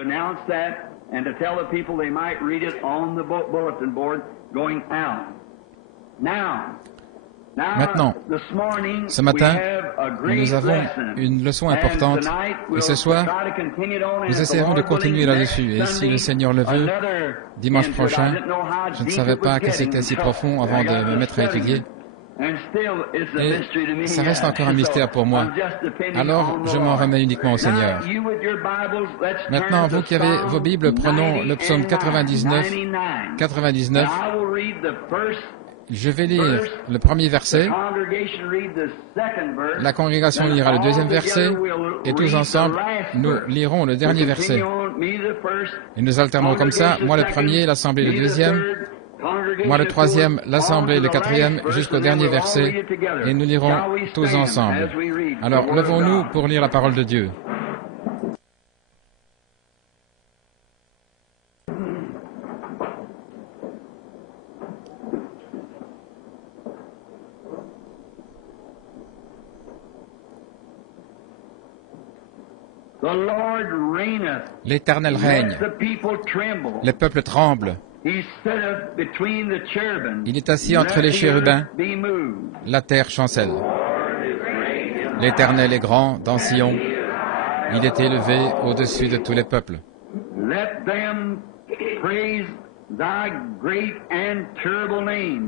announce that and to tell the people they might read it on the bulletin board going out. Maintenant, ce matin, nous avons une leçon importante et ce soir, nous essaierons de continuer là-dessus. Et si le Seigneur le veut, dimanche prochain, je ne savais pas que c'était si profond avant de me mettre à étudier. Et ça reste encore un mystère pour moi. Alors, je m'en remets uniquement au Seigneur. Maintenant, vous qui avez vos Bibles, prenons le psaume 99. Je vais lire le premier verset, la congrégation lira le deuxième verset, et tous ensemble, nous lirons le dernier verset. Et nous alternerons comme ça, moi le premier, l'assemblée le deuxième, moi le troisième, l'assemblée le quatrième, jusqu'au dernier verset, et nous lirons tous ensemble. Alors, levons-nous pour lire la parole de Dieu. L'Éternel règne, les peuples tremblent. Il est assis entre les chérubins, la terre chancelle. L'Éternel est grand dans Sion, il est élevé au-dessus de tous les peuples.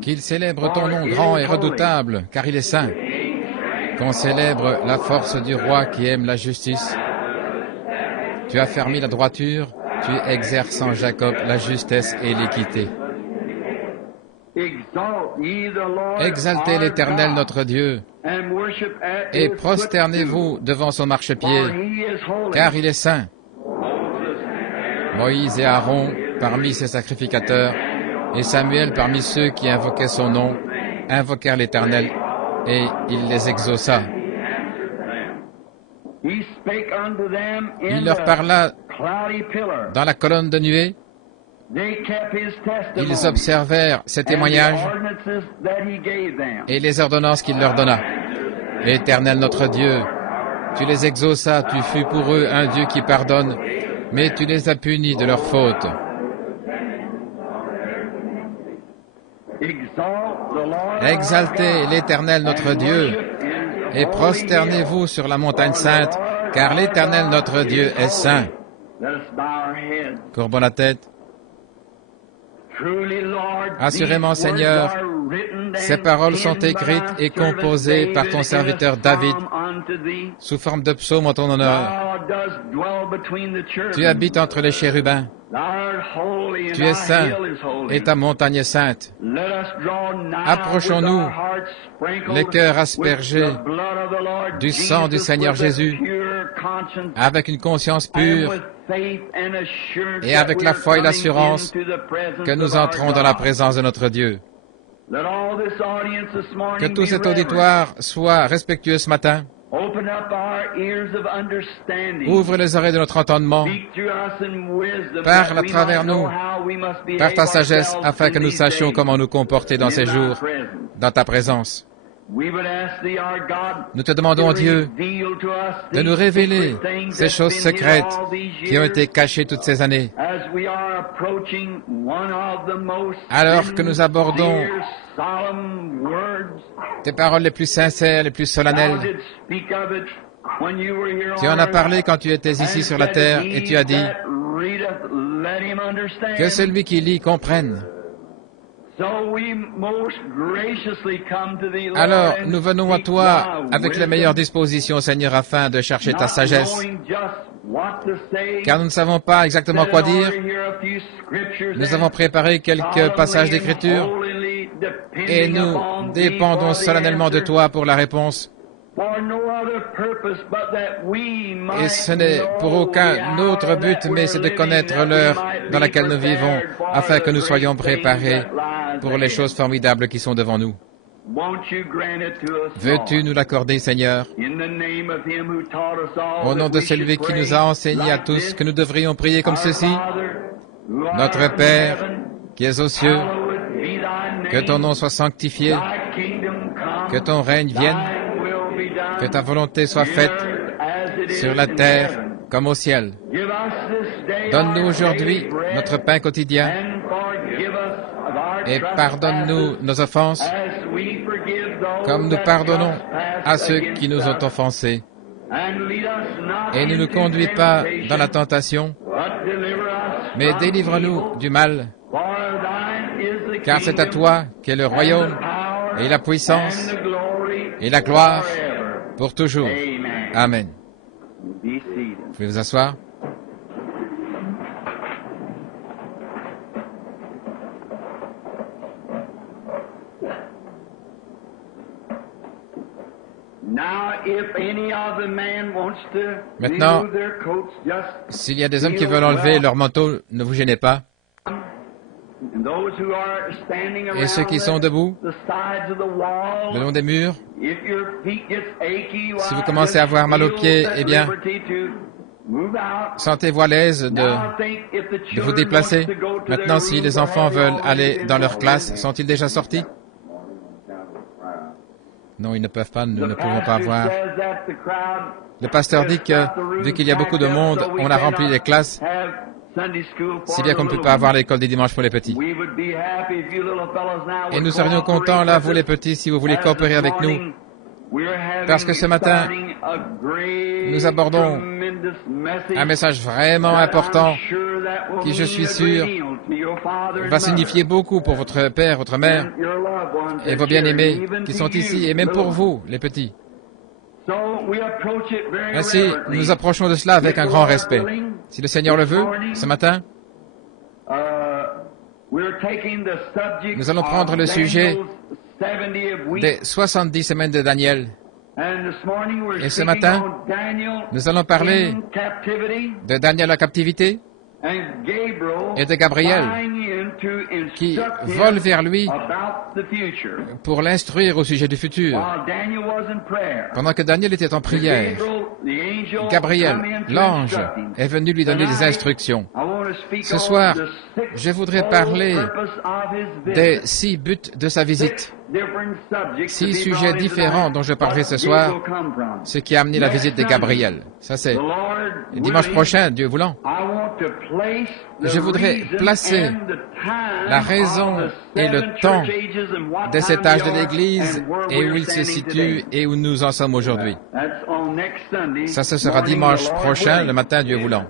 Qu'ils célèbrent ton nom grand et redoutable, car il est saint. Qu'on célèbre la force du roi qui aime la justice. Tu as fermé la droiture, tu exerces en Jacob la justesse et l'équité. Exaltez l'Éternel notre Dieu, et prosternez-vous devant son marchepied, car il est saint. Moïse et Aaron parmi ses sacrificateurs, et Samuel parmi ceux qui invoquaient son nom, invoquèrent l'Éternel, et il les exauça. Il leur parla dans la colonne de nuée. Ils observèrent ses témoignages et les ordonnances qu'il leur donna. L'Éternel notre Dieu, tu les exauças, tu fus pour eux un Dieu qui pardonne, mais tu les as punis de leurs fautes. Exaltez l'Éternel notre Dieu, et prosternez-vous sur la montagne sainte, car l'Éternel notre Dieu est saint. Courbons la tête. Assurément, Seigneur, ces paroles sont écrites et composées par ton serviteur David sous forme de psaume en ton honneur. Tu habites entre les chérubins. Tu es saint et ta montagne est sainte. Approchons-nous, les cœurs aspergés du sang du Seigneur Jésus, avec une conscience pure et avec la foi et l'assurance que nous entrons dans la présence de notre Dieu. Que tout cet auditoire soit respectueux ce matin. Ouvre les oreilles de notre entendement. Parle à travers nous, par ta sagesse, afin que nous sachions comment nous comporter dans ces jours, dans ta présence. Nous te demandons, Dieu, de nous révéler ces choses secrètes qui ont été cachées toutes ces années. Alors que nous abordons tes paroles les plus sincères, les plus solennelles, tu en as parlé quand tu étais ici sur la terre et tu as dit que celui qui lit comprenne. Alors, nous venons à toi avec les meilleures dispositions, Seigneur, afin de chercher ta sagesse, car nous ne savons pas exactement quoi dire. Nous avons préparé quelques passages d'Écriture et nous dépendons solennellement de toi pour la réponse. Et ce n'est pour aucun autre but, mais c'est de connaître l'heure dans laquelle nous vivons, afin que nous soyons préparés pour les choses formidables qui sont devant nous. Veux-tu nous l'accorder, Seigneur? Au nom de celui qui nous a enseigné à tous que nous devrions prier comme ceci. Notre Père, qui es aux cieux, que ton nom soit sanctifié, que ton règne vienne, que ta volonté soit faite sur la terre comme au ciel. Donne-nous aujourd'hui notre pain quotidien et pardonne-nous nos offenses comme nous pardonnons à ceux qui nous ont offensés. Et ne nous conduis pas dans la tentation, mais délivre-nous du mal, car c'est à toi qu'est le royaume et la puissance et la gloire pour toujours. Amen. Vous pouvez vous asseoir. Maintenant, s'il y a des hommes qui veulent enlever leur manteau, ne vous gênez pas. Et ceux qui sont debout, le long des murs, si vous commencez à avoir mal aux pieds, eh bien, sentez-vous à l'aise de vous déplacer. Maintenant, si les enfants veulent aller dans leur classe, sont-ils déjà sortis? Non, ils ne peuvent pas, nous ne pouvons pas voir. Le pasteur dit que, vu qu'il y a beaucoup de monde, on a rempli les classes, si bien qu'on ne peut pas avoir l'école des dimanches pour les petits. Et nous serions contents, là, vous les petits, si vous voulez coopérer avec nous, parce que ce matin, nous abordons un message vraiment important qui, je suis sûr, va signifier beaucoup pour votre père, votre mère et vos bien-aimés qui sont ici, et même pour vous, les petits. Ainsi, nous approchons de cela avec un grand respect. Si le Seigneur le veut, ce matin, nous allons prendre le sujet des 70 semaines de Daniel. Et ce matin, nous allons parler de Daniel en captivité et de Gabriel qui vole vers lui pour l'instruire au sujet du futur. Pendant que Daniel était en prière, Gabriel, l'ange, est venu lui donner des instructions. Ce soir, je voudrais parler des 6 buts de sa visite. 6 sujets différents dont je parlerai ce soir, ce qui a amené la visite de Gabriel. Ça, c'est dimanche prochain, Dieu voulant. Je voudrais placer la raison et le temps de cet âge de l'Église et où il se situe et où nous en sommes aujourd'hui. Ça, ce sera dimanche prochain, le matin, Dieu voulant.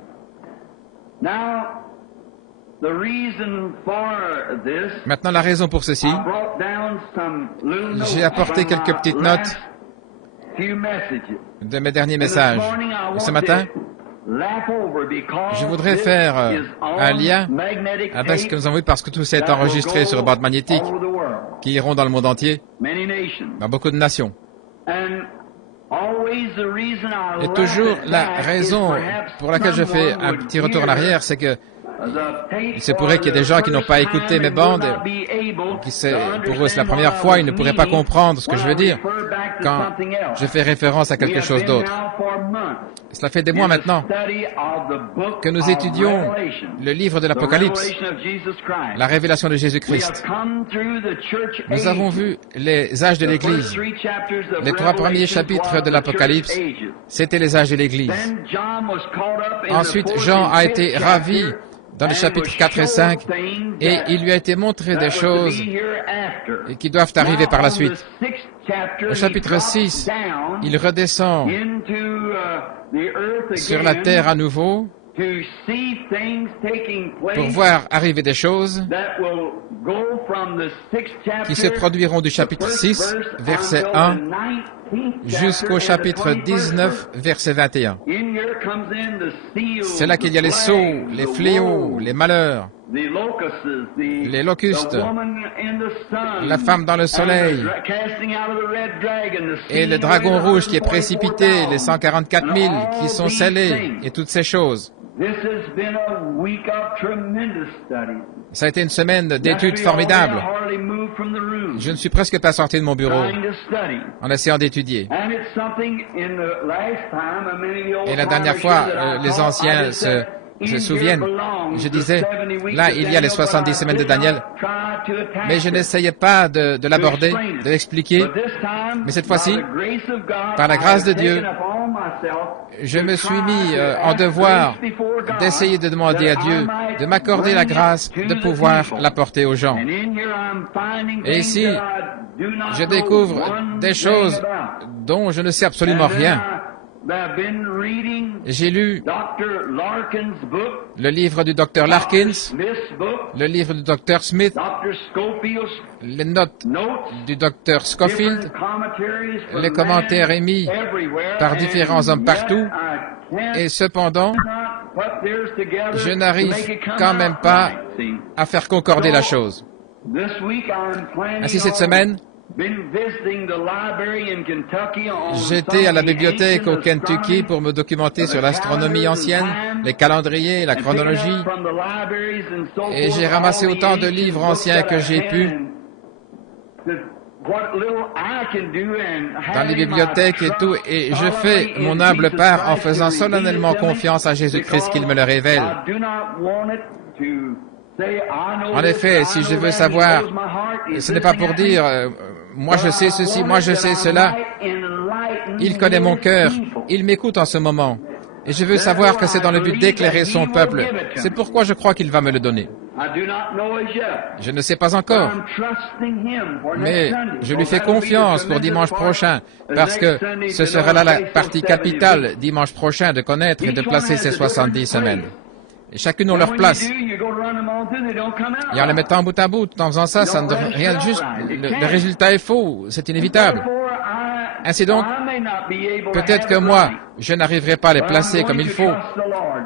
Maintenant, la raison pour ceci, j'ai apporté quelques petites notes de mes derniers messages. Ce matin, je voudrais faire un lien avec ce que nous avons vu parce que tout ça est enregistré sur bande magnétique qui iront dans le monde entier, dans beaucoup de nations. Et toujours la raison pour laquelle je fais un petit retour en arrière, c'est que il se pourrait qu'il y ait des gens qui n'ont pas écouté mes bandes, pour eux c'est la première fois, ils ne pourraient pas comprendre ce que je veux dire quand je fais référence à quelque chose d'autre. Cela fait des mois maintenant que nous étudions le livre de l'Apocalypse, la révélation de Jésus-Christ. Nous avons vu les âges de l'Église. Les 3 premiers chapitres de l'Apocalypse, c'était les âges de l'Église. Ensuite, Jean a été ravi dans les chapitres 4 et 5, et il lui a été montré des choses qui doivent arriver par la suite. Au chapitre 6, il redescend sur la terre à nouveau pour voir arriver des choses qui se produiront du chapitre 6, verset 1, jusqu'au chapitre 19, verset 21. C'est là qu'il y a les sceaux, les fléaux, les malheurs, les locustes, la femme dans le soleil, et le dragon rouge qui est précipité, les 144 000 qui sont scellés, et toutes ces choses. Ça a été une semaine d'études formidables. Je ne suis presque pas sorti de mon bureau en essayant d'étudier. Et la dernière fois, les anciens se souviennent. Je disais, là, il y a les 70 semaines de Daniel, mais je n'essayais pas de l'aborder, de l'expliquer. Mais cette fois-ci, par la grâce de Dieu, je me suis mis en devoir d'essayer de demander à Dieu de m'accorder la grâce de pouvoir l'apporter aux gens. Et ici, je découvre des choses dont je ne sais absolument rien. J'ai lu le livre du Dr. Larkins, le livre du Dr. Smith, les notes du Dr. Scofield, les commentaires émis par différents hommes partout, et cependant, je n'arrive quand même pas à faire concorder la chose. Ainsi, cette semaine, j'étais à la bibliothèque au Kentucky pour me documenter sur l'astronomie ancienne, les calendriers, la chronologie, et j'ai ramassé autant de livres anciens que j'ai pu dans les bibliothèques et tout, et je fais mon humble part en faisant solennellement confiance à Jésus-Christ qu'il me le révèle. En effet, si je veux savoir, ce n'est pas pour dire moi je sais ceci, moi je sais cela. Il connaît mon cœur, il m'écoute en ce moment. Et je veux savoir que c'est dans le but d'éclairer son peuple. C'est pourquoi je crois qu'il va me le donner. Je ne sais pas encore, mais je lui fais confiance pour dimanche prochain, parce que ce sera là la partie capitale dimanche prochain de connaître et de placer ces 70 semaines. Et chacune ont leur place. Et en les mettant bout à bout, en faisant ça, ça ne donne rien de juste. Le résultat est faux, c'est inévitable. Ainsi donc, peut-être que moi, je n'arriverai pas à les placer comme il faut,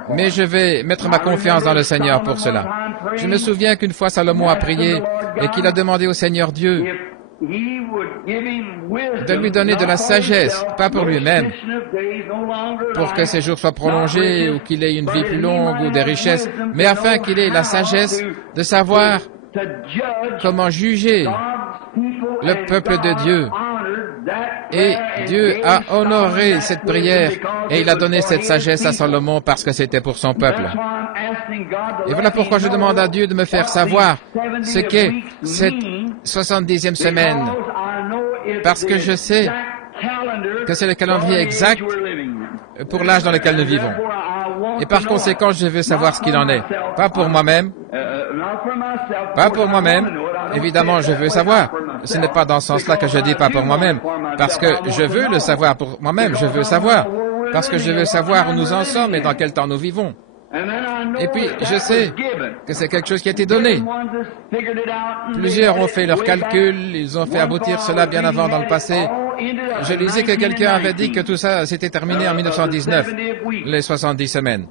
mais je vais mettre ma confiance dans le Seigneur pour cela. Je me souviens qu'une fois Salomon a prié et qu'il a demandé au Seigneur Dieu de lui donner de la sagesse, pas pour lui-même, pour que ses jours soient prolongés ou qu'il ait une vie plus longue ou des richesses, mais afin qu'il ait la sagesse de savoir comment juger le peuple de Dieu. Et Dieu a honoré cette prière et il a donné cette sagesse à Salomon parce que c'était pour son peuple. Et voilà pourquoi je demande à Dieu de me faire savoir ce qu'est cette 70e semaine, parce que je sais que c'est le calendrier exact pour l'âge dans lequel nous vivons. Et par conséquent, je veux savoir ce qu'il en est. Pas pour moi-même. Pas pour moi-même. Évidemment, je veux savoir. Ce n'est pas dans ce sens-là que je dis pas pour moi-même. Parce que je veux le savoir pour moi-même. Je veux savoir. Parce que je veux savoir où nous en sommes et dans quel temps nous vivons. Et puis, je sais que c'est quelque chose qui a été donné. Plusieurs ont fait leurs calculs, ils ont fait aboutir cela bien avant dans le passé. Je lisais que quelqu'un avait dit que tout ça s'était terminé en 1919, les 70 semaines.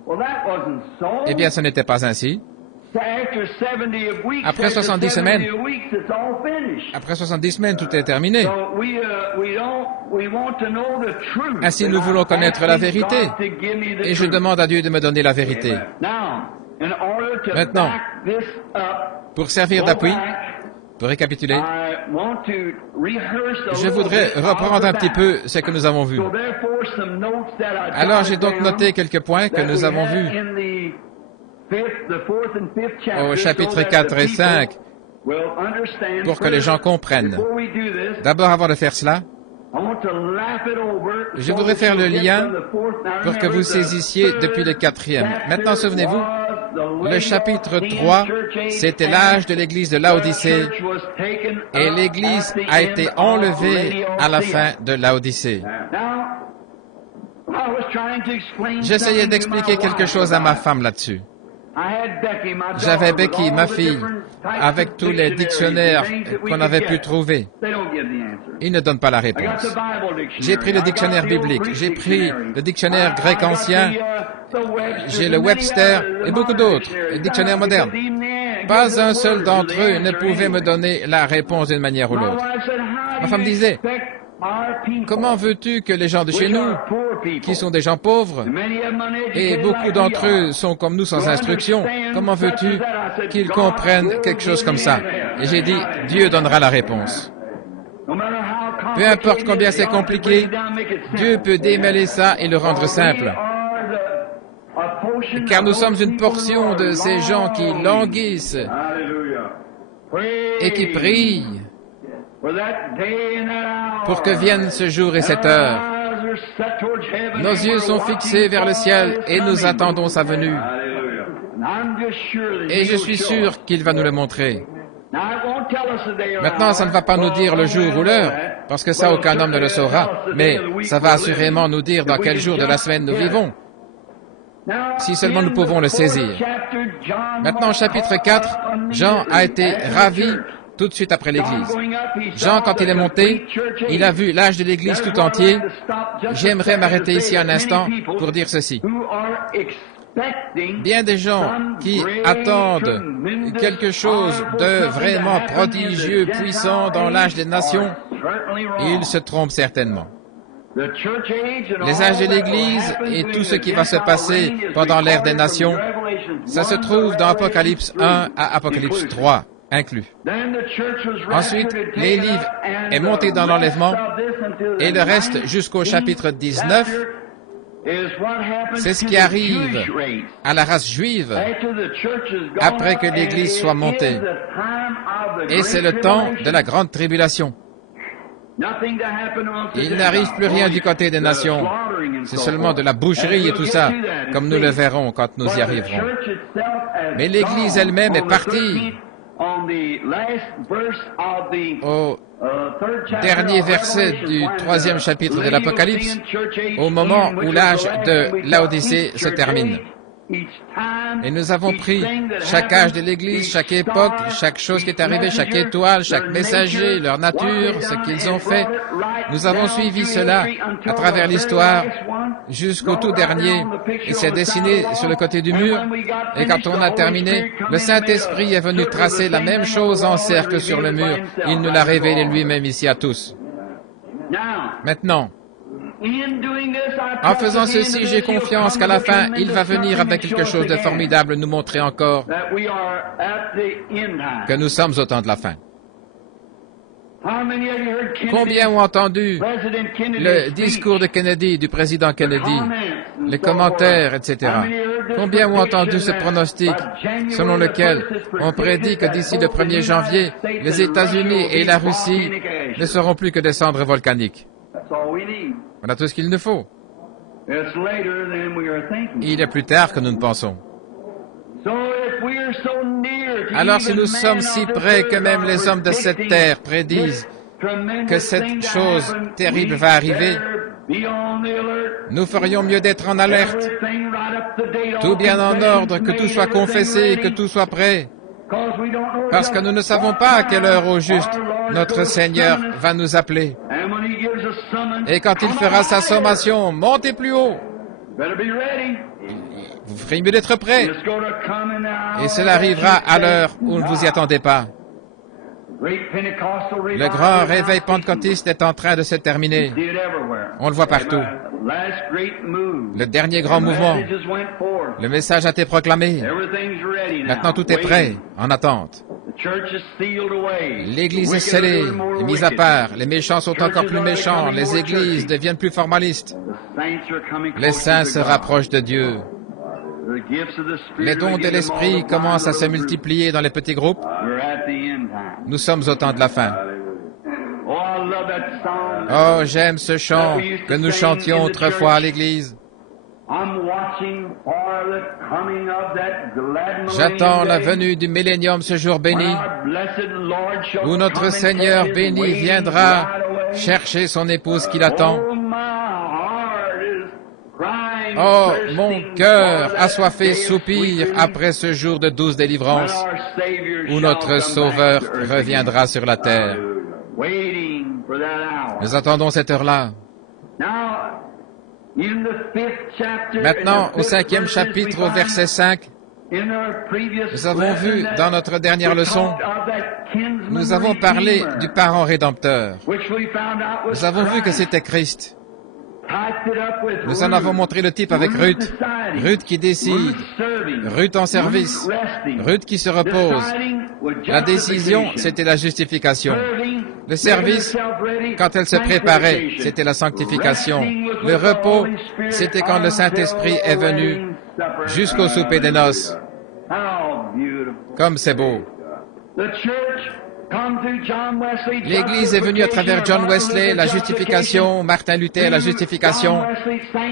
Eh bien, ce n'était pas ainsi. Après 70 semaines, tout est terminé. Ainsi, nous voulons connaître la vérité. Et je demande à Dieu de me donner la vérité. Maintenant, pour servir d'appui, pour récapituler, je voudrais reprendre un petit peu ce que nous avons vu. Alors, j'ai donc noté quelques points que nous avons vus au chapitre 4 et 5, pour que les gens comprennent. D'abord, avant de faire cela, je voudrais faire le lien pour que vous saisissiez depuis le 4e. Maintenant, souvenez-vous, le chapitre 3, c'était l'âge de l'église de Laodicée, et l'église a été enlevée à la fin de Laodicée. J'essayais d'expliquer quelque chose à ma femme là-dessus. J'avais Becky, ma fille, avec tous les dictionnaires qu'on avait pu trouver. Ils ne donnent pas la réponse. J'ai pris le dictionnaire biblique, j'ai pris le dictionnaire grec ancien, j'ai le Webster et beaucoup d'autres, les dictionnaires modernes. Pas un seul d'entre eux ne pouvait me donner la réponse d'une manière ou l'autre. Ma femme disait, comment veux-tu que les gens de chez nous, qui sont des gens pauvres, et beaucoup d'entre eux sont comme nous sans instruction, comment veux-tu qu'ils comprennent quelque chose comme ça? Et j'ai dit, Dieu donnera la réponse. Peu importe combien c'est compliqué, Dieu peut démêler ça et le rendre simple. car nous sommes une portion de ces gens qui languissent et qui prient pour que vienne ce jour et cette heure. Nos yeux sont fixés vers le ciel et nous attendons sa venue. Et je suis sûr qu'il va nous le montrer. Maintenant, ça ne va pas nous dire le jour ou l'heure, parce que ça, aucun homme ne le saura, mais ça va assurément nous dire dans quel jour de la semaine nous vivons, si seulement nous pouvons le saisir. Maintenant, au chapitre 4, Jean a été ravi tout de suite après l'Église. Jean, quand il est monté, il a vu l'âge de l'Église tout entier. J'aimerais m'arrêter ici un instant pour dire ceci. Bien des gens qui attendent quelque chose de vraiment prodigieux, puissant dans l'âge des nations, ils se trompent certainement. Les âges de l'Église et tout ce qui va se passer pendant l'ère des nations, ça se trouve dans Apocalypse 1 à Apocalypse 3 inclus. Ensuite, les livres est monté dans l'enlèvement et le reste jusqu'au chapitre 19, c'est ce qui arrive à la race juive après que l'Église soit montée. Et c'est le temps de la grande tribulation. Il n'arrive plus rien du côté des nations. C'est seulement de la boucherie et tout ça, comme nous le verrons quand nous y arriverons. Mais l'Église elle-même est partie au dernier verset du 3e chapitre de l'Apocalypse, au moment où l'âge de Laodicée se termine. Et nous avons pris chaque âge de l'Église, chaque époque, chaque chose qui est arrivée, chaque étoile, chaque messager, leur nature, ce qu'ils ont fait. Nous avons suivi cela à travers l'histoire jusqu'au tout dernier. Il s'est dessiné sur le côté du mur. Et quand on a terminé, le Saint-Esprit est venu tracer la même chose en cercle sur le mur. Il nous l'a révélé lui-même ici à tous. Maintenant, en faisant ceci, j'ai confiance qu'à la fin, il va venir avec quelque chose de formidable, nous montrer encore que nous sommes au temps de la fin. Combien ont entendu le discours de Kennedy, du président Kennedy, les commentaires, etc. Combien ont entendu ce pronostic selon lequel on prédit que d'ici le 1er janvier, les États-Unis et la Russie ne seront plus que des cendres volcaniques? Voilà tout ce qu'il nous faut. Il est plus tard que nous ne pensons. Alors si nous sommes si près que même les hommes de cette terre prédisent que cette chose terrible va arriver, nous ferions mieux d'être en alerte, tout bien en ordre, que tout soit confessé, que tout soit prêt, parce que nous ne savons pas à quelle heure au juste notre Seigneur va nous appeler. Et quand il fera sa sommation, montez plus haut. Vous ferez mieux d'être prêts. Et cela arrivera à l'heure où ne vous y attendez pas. Le grand réveil pentecôtiste est en train de se terminer. On le voit partout. Le dernier grand mouvement. Le message a été proclamé. Maintenant tout est prêt, en attente. L'Église est scellée, est mise à part. Les méchants sont encore plus méchants. Les églises deviennent plus formalistes. Les saints se rapprochent de Dieu. Les dons de l'Esprit commencent à se multiplier dans les petits groupes. Nous sommes au temps de la fin. Oh, j'aime ce chant que nous chantions autrefois à l'Église. J'attends la venue du millénium, ce jour béni, où notre Seigneur béni viendra chercher son épouse qui l'attend. Oh, mon cœur assoiffé soupire après ce jour de douce délivrance, où notre Sauveur reviendra sur la terre. Nous attendons cette heure-là. Maintenant, au 5e chapitre, au verset 5, nous avons vu dans notre dernière leçon, nous avons parlé du parent rédempteur. Nous avons vu que c'était Christ. Nous en avons montré le type avec Ruth. Ruth qui décide. Ruth en service. Ruth qui se repose. La décision, c'était la justification. Le service, quand elle se préparait, c'était la sanctification. Le repos, c'était quand le Saint-Esprit est venu jusqu'au souper des noces. Comme c'est beau. L'Église est venue à travers John Wesley, la justification, Martin Luther, la justification,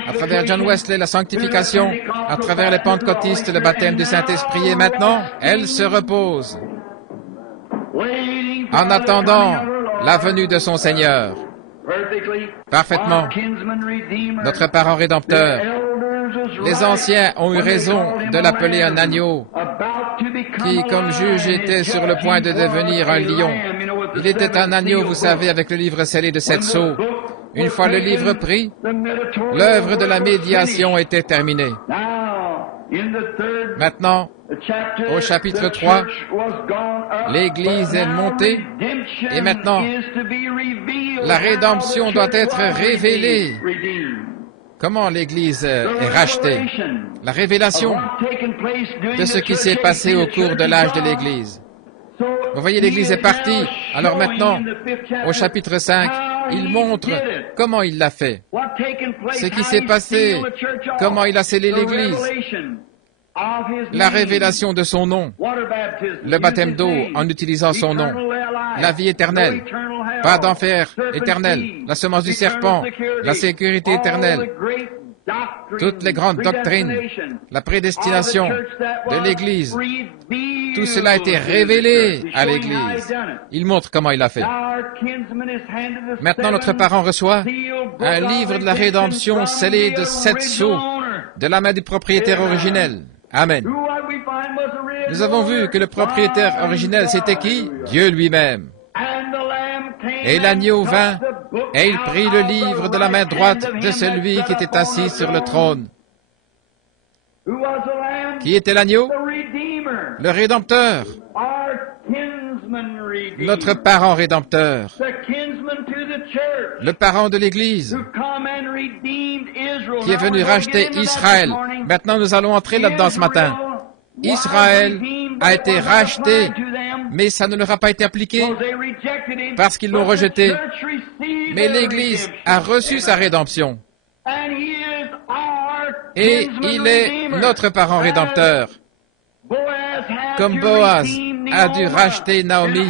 à travers John Wesley, la sanctification, à travers les pentecôtistes, le baptême du Saint-Esprit, et maintenant, elle se repose en attendant la venue de son Seigneur. Parfaitement, notre parent rédempteur. Les anciens ont eu raison de l'appeler un agneau, qui, comme juge, était sur le point de devenir un lion. Il était un agneau, vous savez, avec le livre scellé de 7 sceaux. Une fois le livre pris, l'œuvre de la médiation était terminée. Maintenant, au chapitre 3, l'Église est montée et maintenant, la rédemption doit être révélée. Comment l'Église est rachetée? La révélation de ce qui s'est passé au cours de l'âge de l'Église. Vous voyez, l'Église est partie. Alors maintenant, au chapitre 5, il montre comment il l'a fait. Ce qui s'est passé, comment il a scellé l'Église. La révélation de son nom, le baptême d'eau en utilisant son nom, la vie éternelle, pas d'enfer éternel, la semence du serpent, la sécurité éternelle, toutes les grandes doctrines, la prédestination de l'Église, tout cela a été révélé à l'Église. Il montre comment il a fait. Maintenant, notre parent reçoit un livre de la rédemption scellé de 7 sceaux de la main du propriétaire originel. Amen. Nous avons vu que le propriétaire originel, c'était qui? Dieu lui-même. Et l'agneau vint, et il prit le livre de la main droite de celui qui était assis sur le trône. Qui était l'agneau? Le Rédempteur. Notre parent rédempteur. Le parent de l'Église. Qui est venu racheter Israël. Maintenant, nous allons entrer là-dedans ce matin. Israël a été racheté, mais ça ne leur a pas été appliqué parce qu'ils l'ont rejeté. Mais l'Église a reçu sa rédemption. Et il est notre parent rédempteur. Comme Boaz a dû racheter Naomi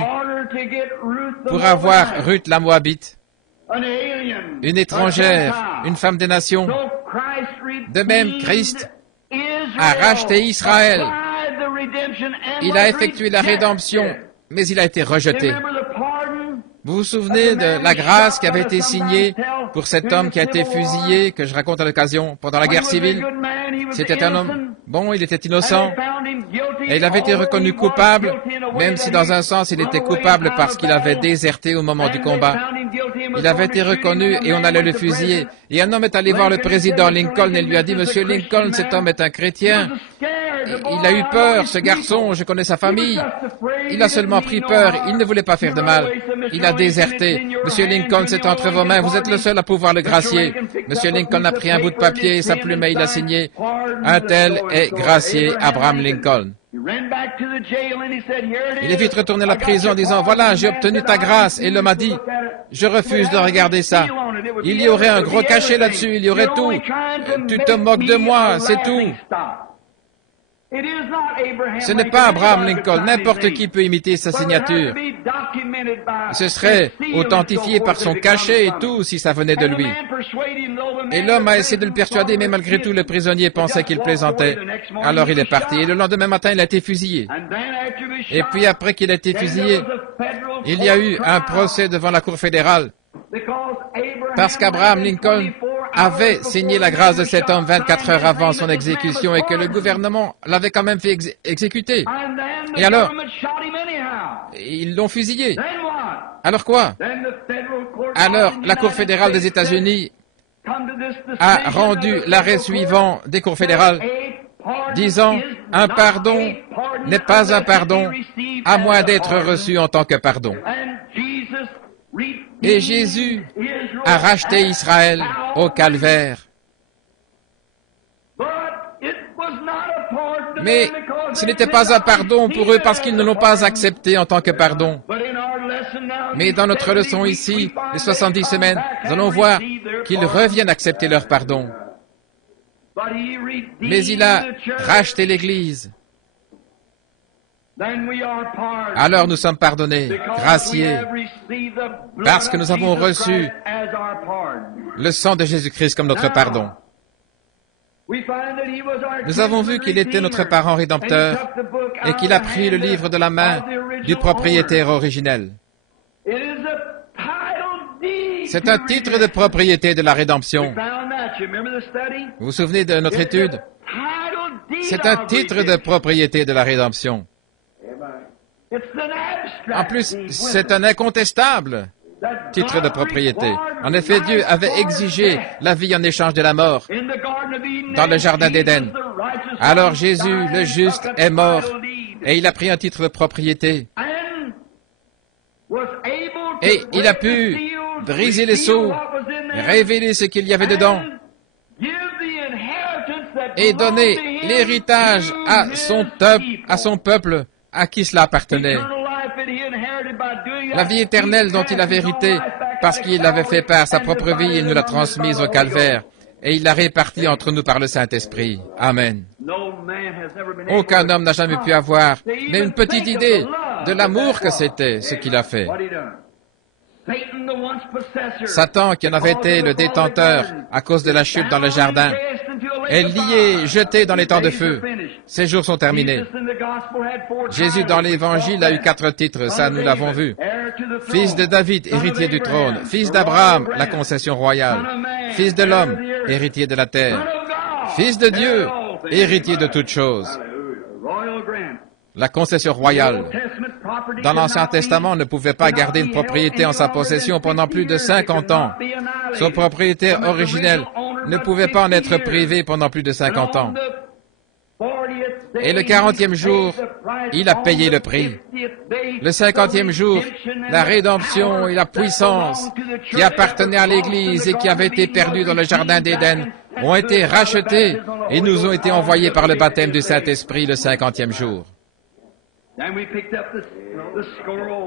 pour avoir Ruth la Moabite, une étrangère, une femme des nations. De même, Christ a racheté Israël. Il a effectué la rédemption, mais il a été rejeté. Vous vous souvenez de la grâce qui avait été signée pour cet homme qui a été fusillé, que je raconte à l'occasion, pendant la guerre civile? C'était un homme bon, il était innocent, et il avait été reconnu coupable, même si dans un sens il était coupable parce qu'il avait déserté au moment du combat. Il avait été reconnu et on allait le fusiller. Et un homme est allé voir le président Lincoln et lui a dit, « Monsieur Lincoln, cet homme est un chrétien. Il a eu peur, ce garçon, je connais sa famille. Il a seulement pris peur, il ne voulait pas faire de mal. Il a déserté. Monsieur Lincoln, c'est entre vos mains, vous êtes le seul à pouvoir le gracier. » Monsieur Lincoln a pris un bout de papier et sa plume et il a signé, « Un tel est gracié Abraham Lincoln. » Il est vite retourné à la prison en disant, « Voilà, j'ai obtenu ta grâce. » Et l'homme a dit, « Je refuse de regarder ça. Il y aurait un gros cachet là-dessus, il y aurait tout. Tu te moques de moi, c'est tout. » Ce n'est pas Abraham Lincoln, n'importe qui peut imiter sa signature. Ce serait authentifié par son cachet et tout si ça venait de lui. Et l'homme a essayé de le persuader, mais malgré tout, le prisonnier pensait qu'il plaisantait. Alors il est parti, et le lendemain matin, il a été fusillé. Et puis après qu'il a été fusillé, il y a eu un procès devant la Cour fédérale, parce qu'Abraham Lincoln avait signé la grâce de cet homme 24 heures avant son exécution et que le gouvernement l'avait quand même fait exécuter. Et alors, ils l'ont fusillé. Alors quoi? Alors, la Cour fédérale des États-Unis a rendu l'arrêt suivant des cours fédérales, disant « Un pardon n'est pas un pardon, à moins d'être reçu en tant que pardon. » Et Jésus a racheté Israël au calvaire. Mais ce n'était pas un pardon pour eux parce qu'ils ne l'ont pas accepté en tant que pardon. Mais dans notre leçon ici, les 70 semaines, nous allons voir qu'ils reviennent accepter leur pardon. Mais il a racheté l'Église. Alors nous sommes pardonnés, graciés, parce que nous avons reçu le sang de Jésus-Christ comme notre pardon. Nous avons vu qu'il était notre parent rédempteur et qu'il a pris le livre de la main du propriétaire originel. C'est un titre de propriété de la rédemption. Vous vous souvenez de notre étude? C'est un titre de propriété de la rédemption. En plus, c'est un incontestable titre de propriété. En effet, Dieu avait exigé la vie en échange de la mort dans le jardin d'Éden. Alors Jésus, le juste, est mort et il a pris un titre de propriété. Et il a pu briser les sceaux, révéler ce qu'il y avait dedans et donner l'héritage à son peuple à qui cela appartenait. La vie éternelle dont il avait hérité, parce qu'il avait fait part à sa propre vie, il nous l'a transmise au calvaire, et il l'a répartie entre nous par le Saint-Esprit. Amen. Aucun homme n'a jamais pu avoir même une petite idée de l'amour que c'était, ce qu'il a fait. Satan, qui en avait été le détenteur à cause de la chute dans le jardin, est lié, jeté dans les temps de feu. Ses jours sont terminés. Jésus, dans l'Évangile, a eu 4 titres, ça nous l'avons vu. Fils de David, héritier du trône. Fils d'Abraham, la concession royale. Fils de l'homme, héritier de la terre. Fils de Dieu, héritier de toutes choses. La concession royale. Dans l'Ancien Testament, on ne pouvait pas garder une propriété en sa possession pendant plus de 50 ans. Son propriétaire originel ne pouvait pas en être privé pendant plus de 50 ans. Et le 40e jour, il a payé le prix. Le 50e jour, la rédemption et la puissance qui appartenaient à l'Église et qui avaient été perdues dans le jardin d'Éden ont été rachetées et nous ont été envoyées par le baptême du Saint-Esprit le 50e jour.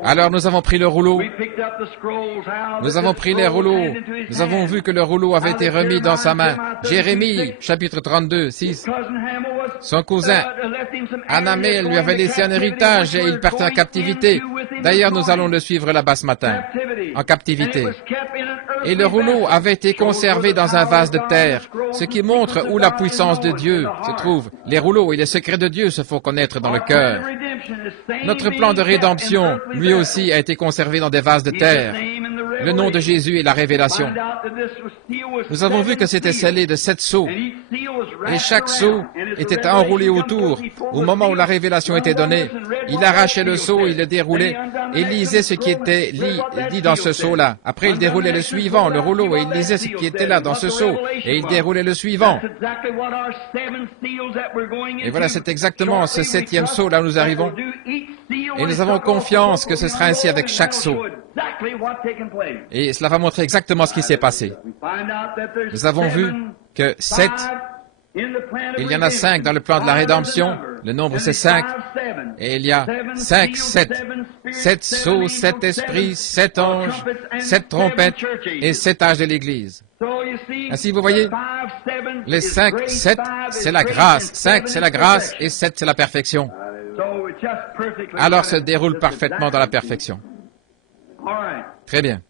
Alors nous avons pris le rouleau. Nous avons pris les rouleaux. Nous avons vu que le rouleau avait été remis dans sa main. Jérémie, chapitre 32, 6. Son cousin Anamel lui avait laissé un héritage et il partait en captivité. D'ailleurs, nous allons le suivre là-bas ce matin, en captivité. Et le rouleau avait été conservé dans un vase de terre, ce qui montre où la puissance de Dieu se trouve. Les rouleaux et les secrets de Dieu se font connaître dans le cœur. Notre plan de rédemption, lui aussi, a été conservé dans des vases de terre. Le nom de Jésus est la révélation. Nous avons vu que c'était scellé de 7 sceaux. Et chaque sceau était enroulé autour. Au moment où la révélation était donnée, il arrachait le sceau, il le déroulait et lisait ce qui était dit dans ce sceau-là. Après, il déroulait le suivant, le rouleau, et il lisait ce qui était là dans ce sceau. Et il déroulait le suivant. Et voilà, c'est exactement ce 7e sceau là où nous arrivons. Et nous avons confiance que ce sera ainsi avec chaque sceau. Et cela va montrer exactement ce qui s'est passé. Nous avons vu que 7, il y en a 5 dans le plan de la rédemption. Le nombre c'est 5. Et il y a 5, 7. 7 sceaux, 7 esprits, 7 anges, 7 trompettes et 7 âges de l'Église. Ainsi, vous voyez, les 5, 7, c'est la grâce. 5, c'est la grâce et 7, c'est la perfection. Alors, ça se déroule parfaitement dans la perfection. Très bien.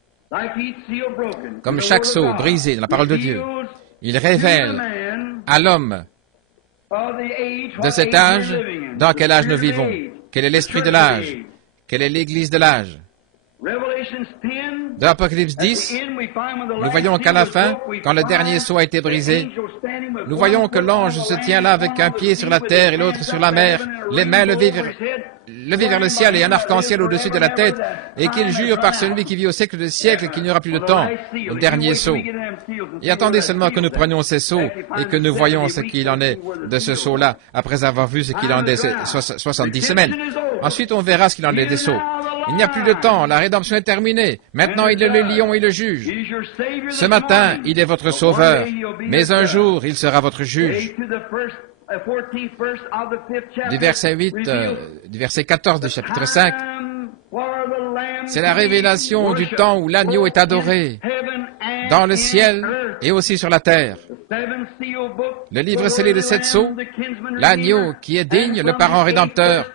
Comme chaque sceau brisé dans la parole de Dieu, il révèle à l'homme de cet âge dans quel âge nous vivons, quel est l'esprit de l'âge, quelle est l'Église de l'âge. Dans Apocalypse 10, nous voyons qu'à la fin, quand le dernier sceau a été brisé, nous voyons que l'ange se tient là avec un pied sur la terre et l'autre sur la mer, les mains levées vers le ciel et un arc-en-ciel au-dessus de la tête, et qu'il jure par celui qui vit au siècle des siècles qu'il n'y aura plus de temps, le dernier sceau. Et attendez seulement que nous prenions ces sceaux et que nous voyons ce qu'il en est de ce sceau-là, après avoir vu ce qu'il en est 70 semaines. Ensuite, on verra ce qu'il en est des sceaux. Il n'y a plus de temps, la rédemption est terminée. Maintenant, il est le lion et le juge. Ce matin, il est votre sauveur, mais un jour, il sera votre juge. Du verset 14 du chapitre 5, C'est la révélation du temps où l'agneau est adoré, dans le ciel et aussi sur la terre. Le livre scellé de 7 sceaux, l'agneau qui est digne, le parent rédempteur.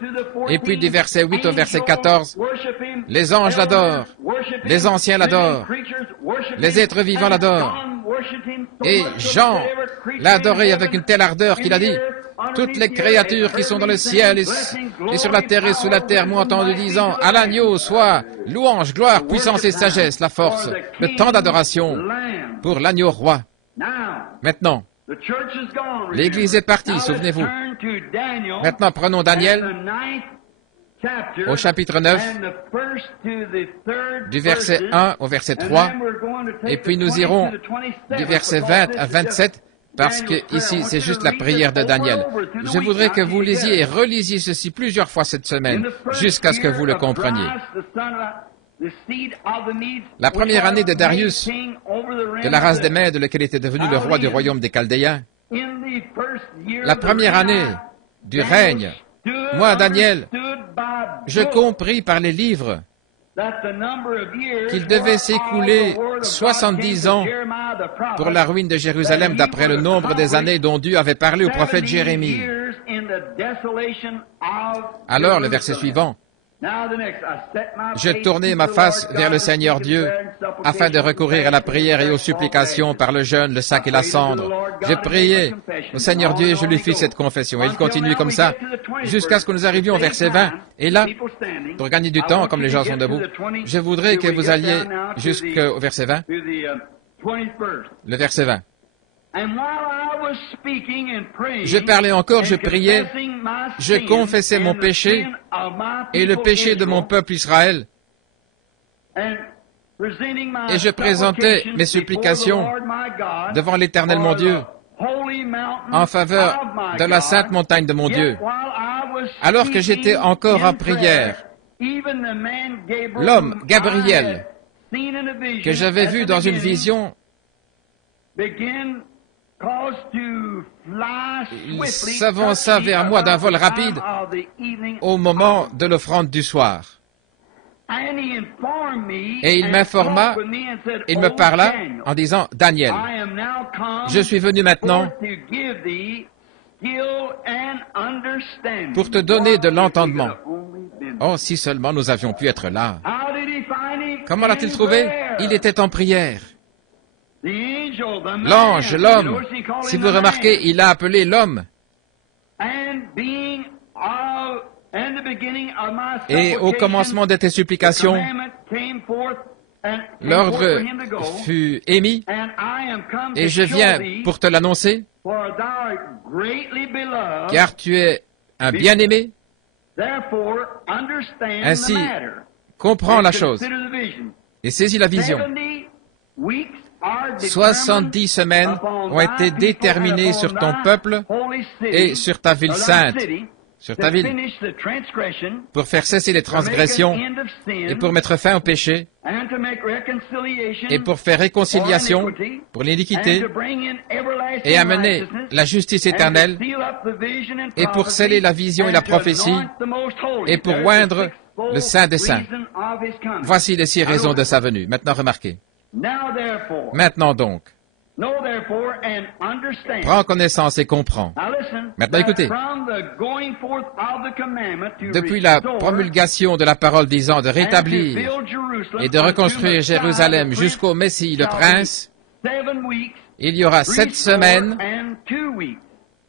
Et puis du verset 8 au verset 14, les anges l'adorent, les anciens l'adorent, les êtres vivants l'adorent. Et Jean l'a adoré avec une telle ardeur qu'il a dit, toutes les créatures qui sont dans le ciel et sur la terre et sous la terre m'ont entendu disant, à l'agneau soit louange, gloire, puissance et sagesse, la force, le temps d'adoration pour l'agneau roi. Maintenant, l'Église est partie, souvenez-vous. Maintenant, prenons Daniel au chapitre 9, du verset 1 au verset 3, et puis nous irons du verset 20 à 27, parce que ici, c'est juste la prière de Daniel. Je voudrais que vous lisiez et relisiez ceci plusieurs fois cette semaine, jusqu'à ce que vous le compreniez. La première année de Darius, de la race des Mèdes, lequel était devenu le roi du royaume des Chaldéens, la première année du règne, moi, Daniel, je compris par les livres qu'il devait s'écouler 70 ans pour la ruine de Jérusalem d'après le nombre des années dont Dieu avait parlé au prophète Jérémie. Alors, le verset suivant, je tournai ma face vers le Seigneur Dieu afin de recourir à la prière et aux supplications par le jeûne, le sac et la cendre. J'ai prié au Seigneur Dieu et je lui fis cette confession. Et il continue comme ça jusqu'à ce que nous arrivions au verset 20. Et là, pour gagner du temps, comme les gens sont debout, je voudrais que vous alliez jusqu'au verset 20. Le verset 20. Je parlais encore, je priais, je confessais mon péché et le péché de mon peuple Israël. Et je présentais mes supplications devant l'Éternel mon Dieu en faveur de la sainte montagne de mon Dieu. Alors que j'étais encore en prière, l'homme Gabriel, que j'avais vu dans une vision, il s'avança vers moi d'un vol rapide au moment de l'offrande du soir. Et il m'informa, il me parla en disant, Daniel, je suis venu maintenant pour te donner de l'entendement. Oh, si seulement nous avions pu être là. Comment l'a-t-il trouvé? Il était en prière. L'ange, l'homme, si vous remarquez, il a appelé l'homme. Et au commencement de tes supplications, l'ordre fut émis, et je viens pour te l'annoncer, car tu es un bien-aimé. Ainsi, comprends la chose et saisis la vision. 70 semaines ont été déterminées sur ton peuple et sur ta ville sainte, sur ta ville, pour faire cesser les transgressions et pour mettre fin au péché et pour faire réconciliation pour l'iniquité et amener la justice éternelle et pour sceller la vision et la prophétie et pour oindre le Saint des Saints. Voici les 6 raisons de sa venue. Maintenant, remarquez. Maintenant donc, prends connaissance et comprends. Maintenant écoutez, depuis la promulgation de la parole disant de rétablir et de reconstruire Jérusalem jusqu'au Messie le Prince, il y aura 7 semaines,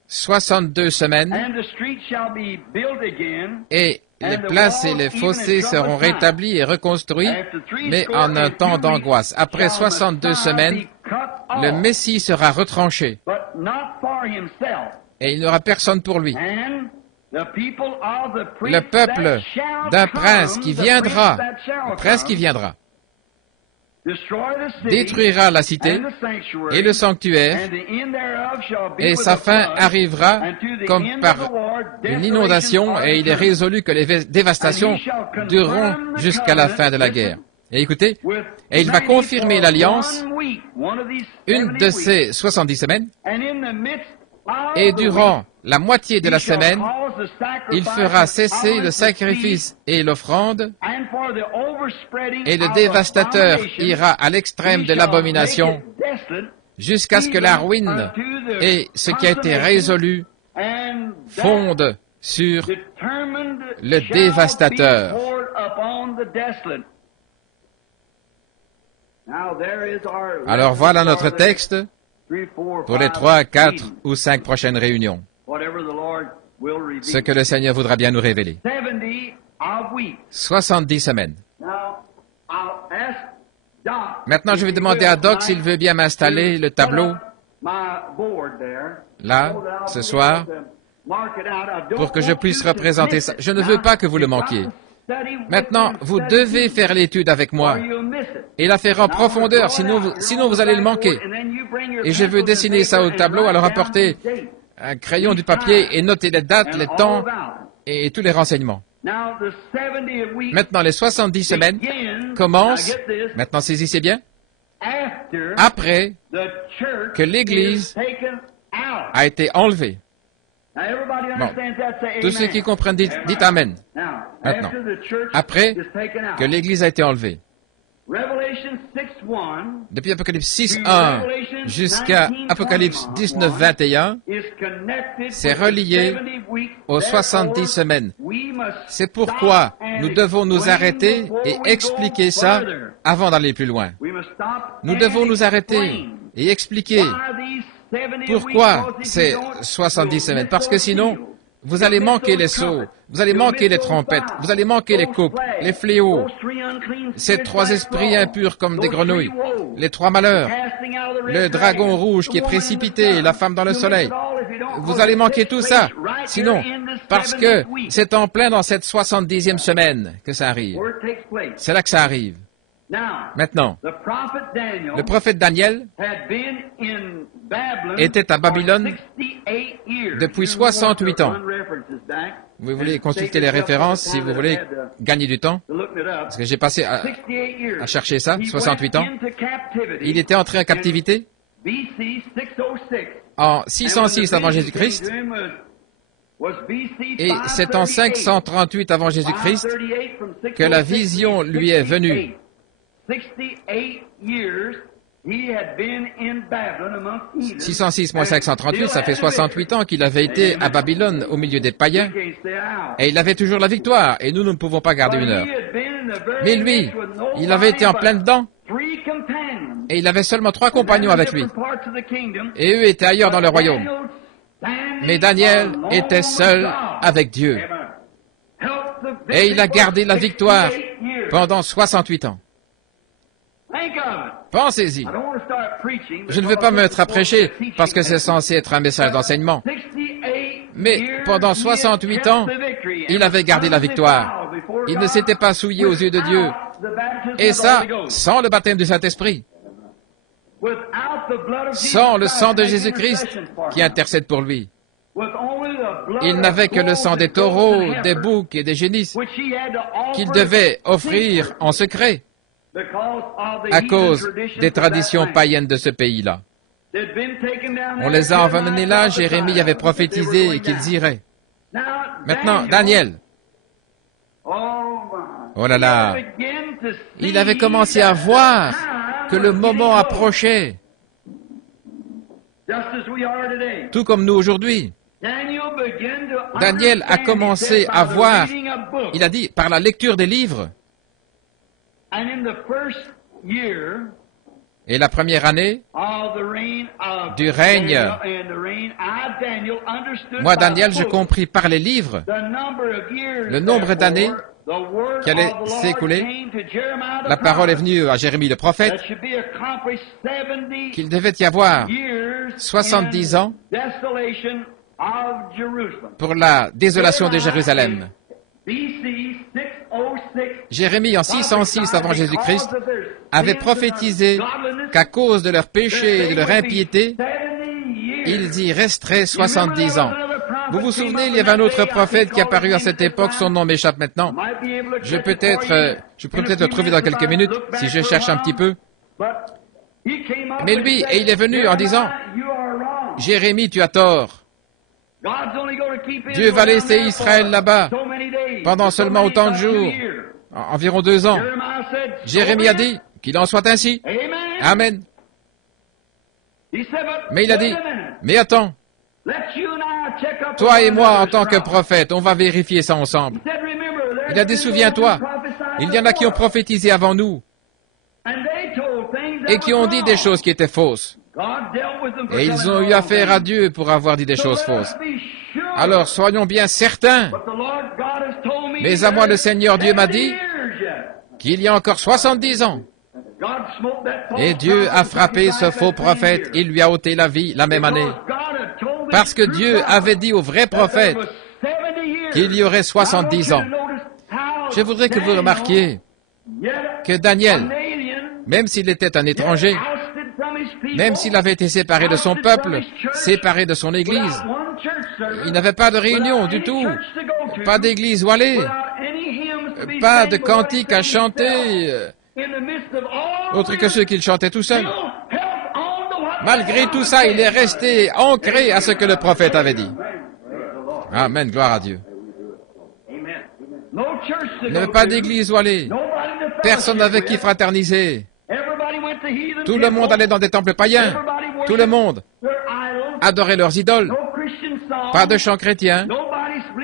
62 semaines, et les places et les fossés seront rétablis et reconstruits, mais en un temps d'angoisse. Après 62 semaines, le Messie sera retranché, et il n'y aura personne pour lui. Le peuple d'un prince qui viendra, détruira la cité et le sanctuaire, et sa fin arrivera comme par une inondation, et il est résolu que les dévastations dureront jusqu'à la fin de la guerre. Et écoutez, et il va confirmer l'alliance une de ces 70 semaines, Et durant la moitié de la semaine, il fera cesser le sacrifice et l'offrande, et le dévastateur ira à l'extrême de l'abomination, jusqu'à ce que la ruine et ce qui a été résolu fondent sur le dévastateur. Alors voilà notre texte pour les 3, 4 ou 5 prochaines réunions. Ce que le Seigneur voudra bien nous révéler. 70 semaines. Maintenant, je vais demander à Doc s'il veut bien m'installer le tableau là, ce soir, pour que je puisse représenter ça. Je ne veux pas que vous le manquiez. Maintenant, vous devez faire l'étude avec moi et la faire en profondeur, sinon vous allez le manquer. Et je veux dessiner ça au tableau, alors apportez un crayon, du papier et notez les dates, les temps et tous les renseignements. Maintenant, les 70 semaines commencent, maintenant saisissez bien, après que l'Église a été enlevée. Bon, tous ceux qui comprennent, dites Amen. Maintenant, après que l'Église a été enlevée, depuis Apocalypse 6.1 jusqu'à Apocalypse 19.21, c'est relié aux 70 semaines. C'est pourquoi nous devons nous arrêter et expliquer ça avant d'aller plus loin. Nous devons nous arrêter et expliquer pourquoi c'est 70 semaines. Parce que sinon, vous allez manquer les sceaux, vous allez manquer les trompettes, vous allez manquer les coupes, les fléaux, ces 3 esprits impurs comme des grenouilles, les 3 malheurs, le dragon rouge qui est précipité, la femme dans le soleil. Vous allez manquer tout ça. Sinon, parce que c'est en plein dans cette 70e semaine que ça arrive. C'est là que ça arrive. Maintenant, le prophète Daniel était à Babylone depuis 68 ans. Vous voulez consulter les références si vous voulez gagner du temps? Parce que j'ai passé à chercher ça, 68 ans. Il était entré en captivité en 606 avant Jésus-Christ. Et c'est en 538 avant Jésus-Christ que la vision lui est venue. 606 moins 538, ça fait 68 ans qu'il avait été à Babylone au milieu des païens. Et il avait toujours la victoire, et nous ne pouvons pas garder 1 heure. Mais lui, il avait été en plein dedans, et il avait seulement 3 compagnons avec lui. Et eux étaient ailleurs dans le royaume. Mais Daniel était seul avec Dieu. Et il a gardé la victoire pendant 68 ans. Pensez-y. Je ne veux pas me mettre à prêcher parce que c'est censé être un message d'enseignement. Mais pendant 68 ans, il avait gardé la victoire. Il ne s'était pas souillé aux yeux de Dieu. Et ça, sans le baptême du Saint-Esprit. Sans le sang de Jésus-Christ qui intercède pour lui. Il n'avait que le sang des taureaux, des boucs et des génisses qu'il devait offrir en secret à cause des traditions païennes de ce pays-là. On les a emmenés là, Jérémie avait prophétisé qu'ils iraient. Maintenant, Daniel, oh là là, il avait commencé à voir que le moment approchait, tout comme nous aujourd'hui. Daniel a commencé à voir, il a dit, par la lecture des livres. Et la première année du règne, moi, Daniel, je compris par les livres le nombre d'années qui allaient s'écouler. La parole est venue à Jérémie le prophète qu'il devait y avoir 70 ans pour la désolation de Jérusalem. Jérémie, en 606 avant Jésus-Christ, avait prophétisé qu'à cause de leur péché et de leur impiété, ils y resteraient 70 ans. Vous vous souvenez, il y avait un autre prophète qui apparut à cette époque, son nom m'échappe maintenant. Je pourrais peut-être le trouver dans quelques minutes, si je cherche un petit peu. Mais lui, et il est venu en disant, Jérémie, tu as tort. Dieu va laisser Israël là-bas pendant seulement autant de jours, environ 2 ans. Jérémie a dit qu'il en soit ainsi. Amen. Mais il a dit, mais attends, toi et moi en tant que prophète, on va vérifier ça ensemble. Il a dit, souviens-toi, il y en a qui ont prophétisé avant nous et qui ont dit des choses qui étaient fausses. Et ils ont eu affaire à Dieu pour avoir dit des choses fausses. Alors soyons bien certains. Mais à moi le Seigneur Dieu m'a dit qu'il y a encore 70 ans. Et Dieu a frappé ce faux prophète, il lui a ôté la vie la même année. Parce que Dieu avait dit au vrai prophète qu'il y aurait 70 ans. Je voudrais que vous remarquiez que Daniel, même s'il était un étranger, même s'il avait été séparé de son peuple, séparé de son église, il n'avait pas de réunion du tout, pas d'église où aller, pas de cantiques à chanter, autre que ceux qu'il chantait tout seul. Malgré tout ça, il est resté ancré à ce que le prophète avait dit. Amen, gloire à Dieu. Il n'y avait pas d'église où aller, personne avec qui fraterniser. Tout le monde allait dans des temples païens. Tout le monde adorait leurs idoles. Pas de chants chrétiens.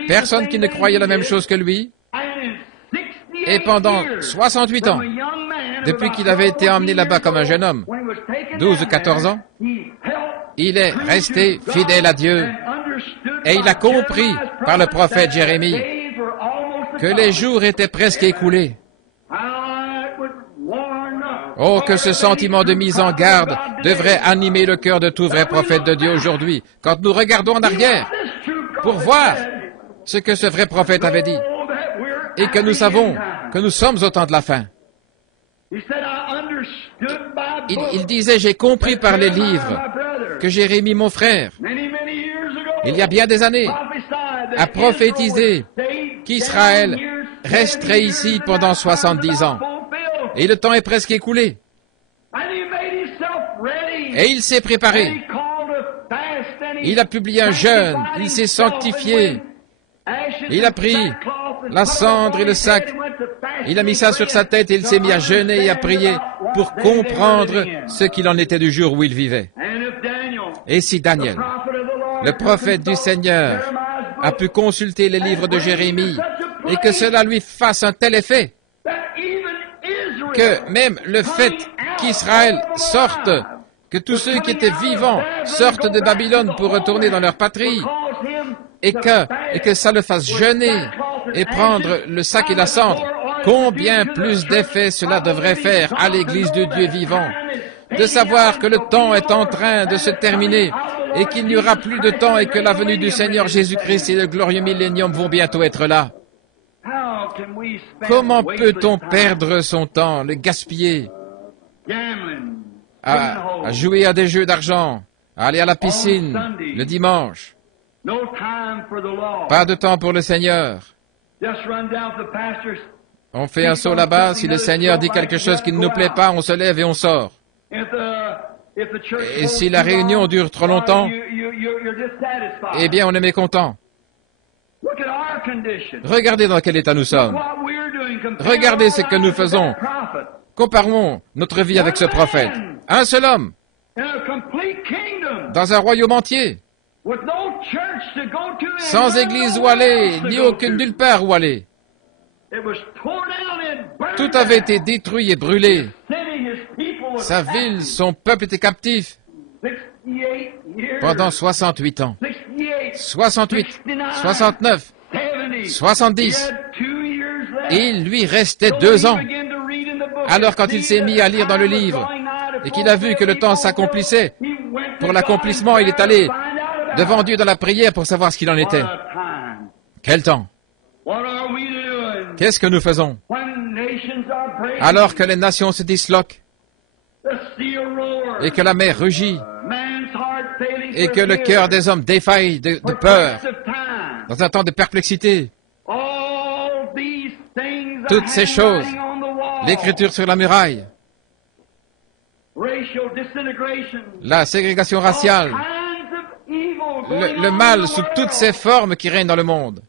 Personne qui ne croyait la même chose que lui. Et pendant 68 ans, depuis qu'il avait été emmené là-bas comme un jeune homme, 12 ou 14 ans, il est resté fidèle à Dieu. Et il a compris par le prophète Jérémie que les jours étaient presque écoulés. Oh, que ce sentiment de mise en garde devrait animer le cœur de tout vrai prophète de Dieu aujourd'hui, quand nous regardons en arrière, pour voir ce que ce vrai prophète avait dit, et que nous savons que nous sommes au temps de la fin. Il disait, j'ai compris par les livres que Jérémie, mon frère, il y a bien des années, a prophétisé qu'Israël resterait ici pendant 70 ans. Et le temps est presque écoulé. Et il s'est préparé. Il a publié un jeûne. Il s'est sanctifié. Il a pris la cendre et le sac. Il a mis ça sur sa tête et il s'est mis à jeûner et à prier pour comprendre ce qu'il en était du jour où il vivait. Et si Daniel, le prophète du Seigneur, a pu consulter les livres de Jérémie et que cela lui fasse un tel effet, que même le fait qu'Israël sorte, que tous ceux qui étaient vivants sortent de Babylone pour retourner dans leur patrie, et que ça le fasse jeûner et prendre le sac et la cendre, combien plus d'effet cela devrait faire à l'Église de Dieu vivant, de savoir que le temps est en train de se terminer et qu'il n'y aura plus de temps et que la venue du Seigneur Jésus-Christ et le glorieux millénium vont bientôt être là. Comment peut-on perdre son temps, le gaspiller, à jouer à des jeux d'argent, à aller à la piscine le dimanche? Pas de temps pour le Seigneur. On fait un saut là-bas, si le Seigneur dit quelque chose qui ne nous plaît pas, on se lève et on sort. Et si la réunion dure trop longtemps, eh bien on est mécontent. Regardez dans quel état nous sommes. Regardez ce que nous faisons. Comparons notre vie avec ce prophète. Un seul homme, dans un royaume entier, sans église où aller, ni aucune nulle part où aller. Tout avait été détruit et brûlé. Sa ville, son peuple était captif pendant 68 ans. 68, 69, 70. Et il lui restait 2 ans. Alors quand il s'est mis à lire dans le livre et qu'il a vu que le temps s'accomplissait, pour l'accomplissement, il est allé devant Dieu dans la prière pour savoir ce qu'il en était. Quel temps! Qu'est-ce que nous faisons? Alors que les nations se disloquent et que la mer rugit et que le cœur des hommes défaille de peur dans un temps de perplexité. Toutes ces choses, l'écriture sur la muraille, la ségrégation raciale, le mal sous toutes ses formes qui règnent dans le monde.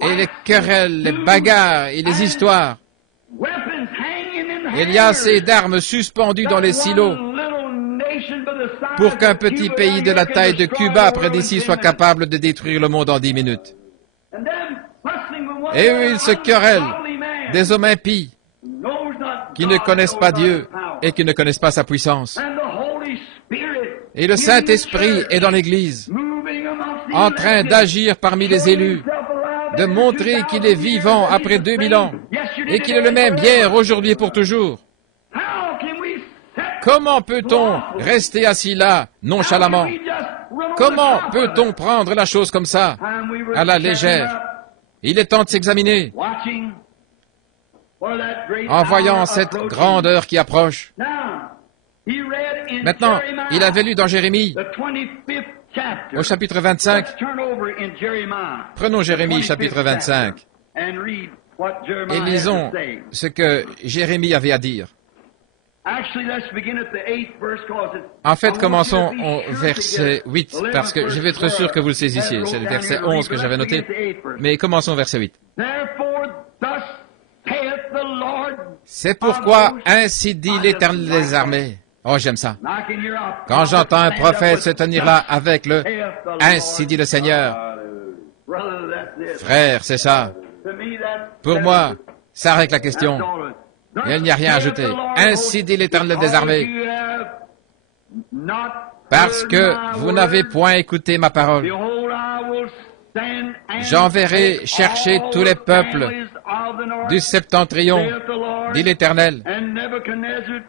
Et les querelles, les bagarres et les histoires. Il y a assez d'armes suspendues dans les silos pour qu'un petit pays de la taille de Cuba près d'ici soit capable de détruire le monde en 10 minutes. Et eux, ils se querellent, des hommes impies, qui ne connaissent pas Dieu et qui ne connaissent pas sa puissance. Et le Saint-Esprit est dans l'Église, en train d'agir parmi les élus, de montrer qu'il est vivant après 2000 ans, et qu'il est le même hier, aujourd'hui et pour toujours. Comment peut-on rester assis là, nonchalamment? Comment peut-on prendre la chose comme ça, à la légère? Il est temps de s'examiner, en voyant cette grandeur qui approche. Maintenant, il avait lu dans Jérémie, au chapitre 25. Prenons Jérémie, chapitre 25, et lisons ce que Jérémie avait à dire. En fait, commençons au verset 8, parce que je vais être sûr que vous le saisissiez. C'est le verset 11 que j'avais noté, mais commençons au verset 8. C'est pourquoi ainsi dit l'Éternel des armées. Oh, j'aime ça. Quand j'entends un prophète se tenir là avec le « Ainsi dit le Seigneur », frère, c'est ça. Pour moi, ça règle la question. Il n'y a rien à ajouter. Ainsi dit l'Éternel des armées. Parce que vous n'avez point écouté ma parole. J'enverrai chercher tous les peuples du septentrion, dit l'Éternel,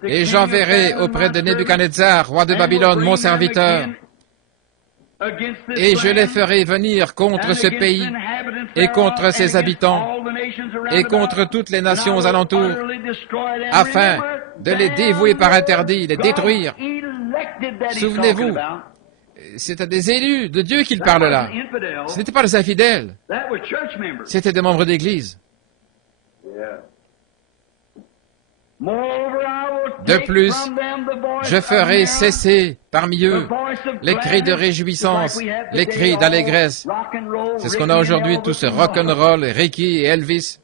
et j'enverrai auprès de Nebuchadnezzar, roi de Babylone, mon serviteur, et je les ferai venir contre ce pays et contre ses habitants et contre toutes les nations alentours, afin de les dévouer par interdit, les détruire. Souvenez-vous, c'était des élus de Dieu qu'il parle là. Ce n'étaient pas des infidèles. C'était des membres d'Église. De plus, je ferai cesser parmi eux les cris de réjouissance, les cris d'allégresse. C'est ce qu'on a aujourd'hui, tout ce rock'n'roll, Ricky et Elvis.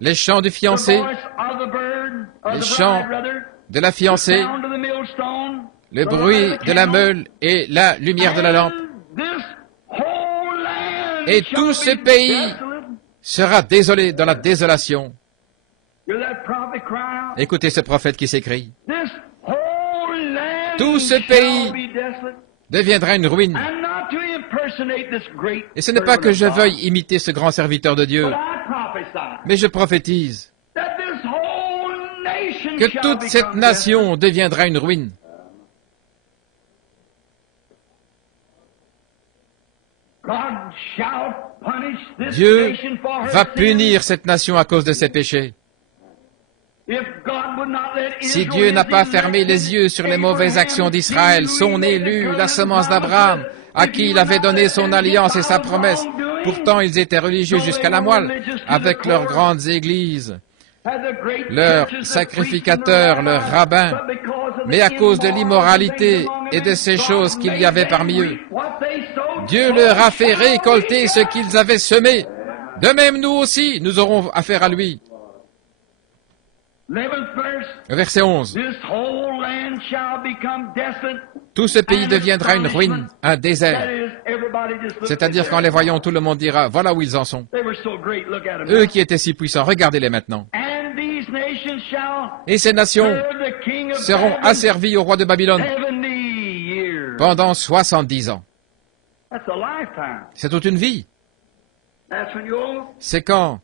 Les chants du fiancé, les chants de la fiancée, le bruit de la meule et la lumière de la lampe. Et tout ce pays sera désolé dans la désolation. Écoutez ce prophète qui s'écrie. Tout ce pays deviendra une ruine. Et ce n'est pas que je veuille imiter ce grand serviteur de Dieu, mais je prophétise que toute cette nation deviendra une ruine. Dieu va punir cette nation à cause de ses péchés. Si Dieu n'a pas fermé les yeux sur les mauvaises actions d'Israël, son élu, la semence d'Abraham, à qui il avait donné son alliance et sa promesse, pourtant ils étaient religieux jusqu'à la moelle, avec leurs grandes églises, leurs sacrificateurs, leurs rabbins, mais à cause de l'immoralité et de ces choses qu'il y avait parmi eux, Dieu leur a fait récolter ce qu'ils avaient semé. De même, nous aussi, nous aurons affaire à lui. Verset 11. Tout ce pays deviendra une ruine, un désert. C'est-à-dire qu'en les voyant, tout le monde dira, voilà où ils en sont. Eux qui étaient si puissants, regardez-les maintenant. Et ces nations seront asservies au roi de Babylone pendant 70 ans. C'est toute une vie. C'est quand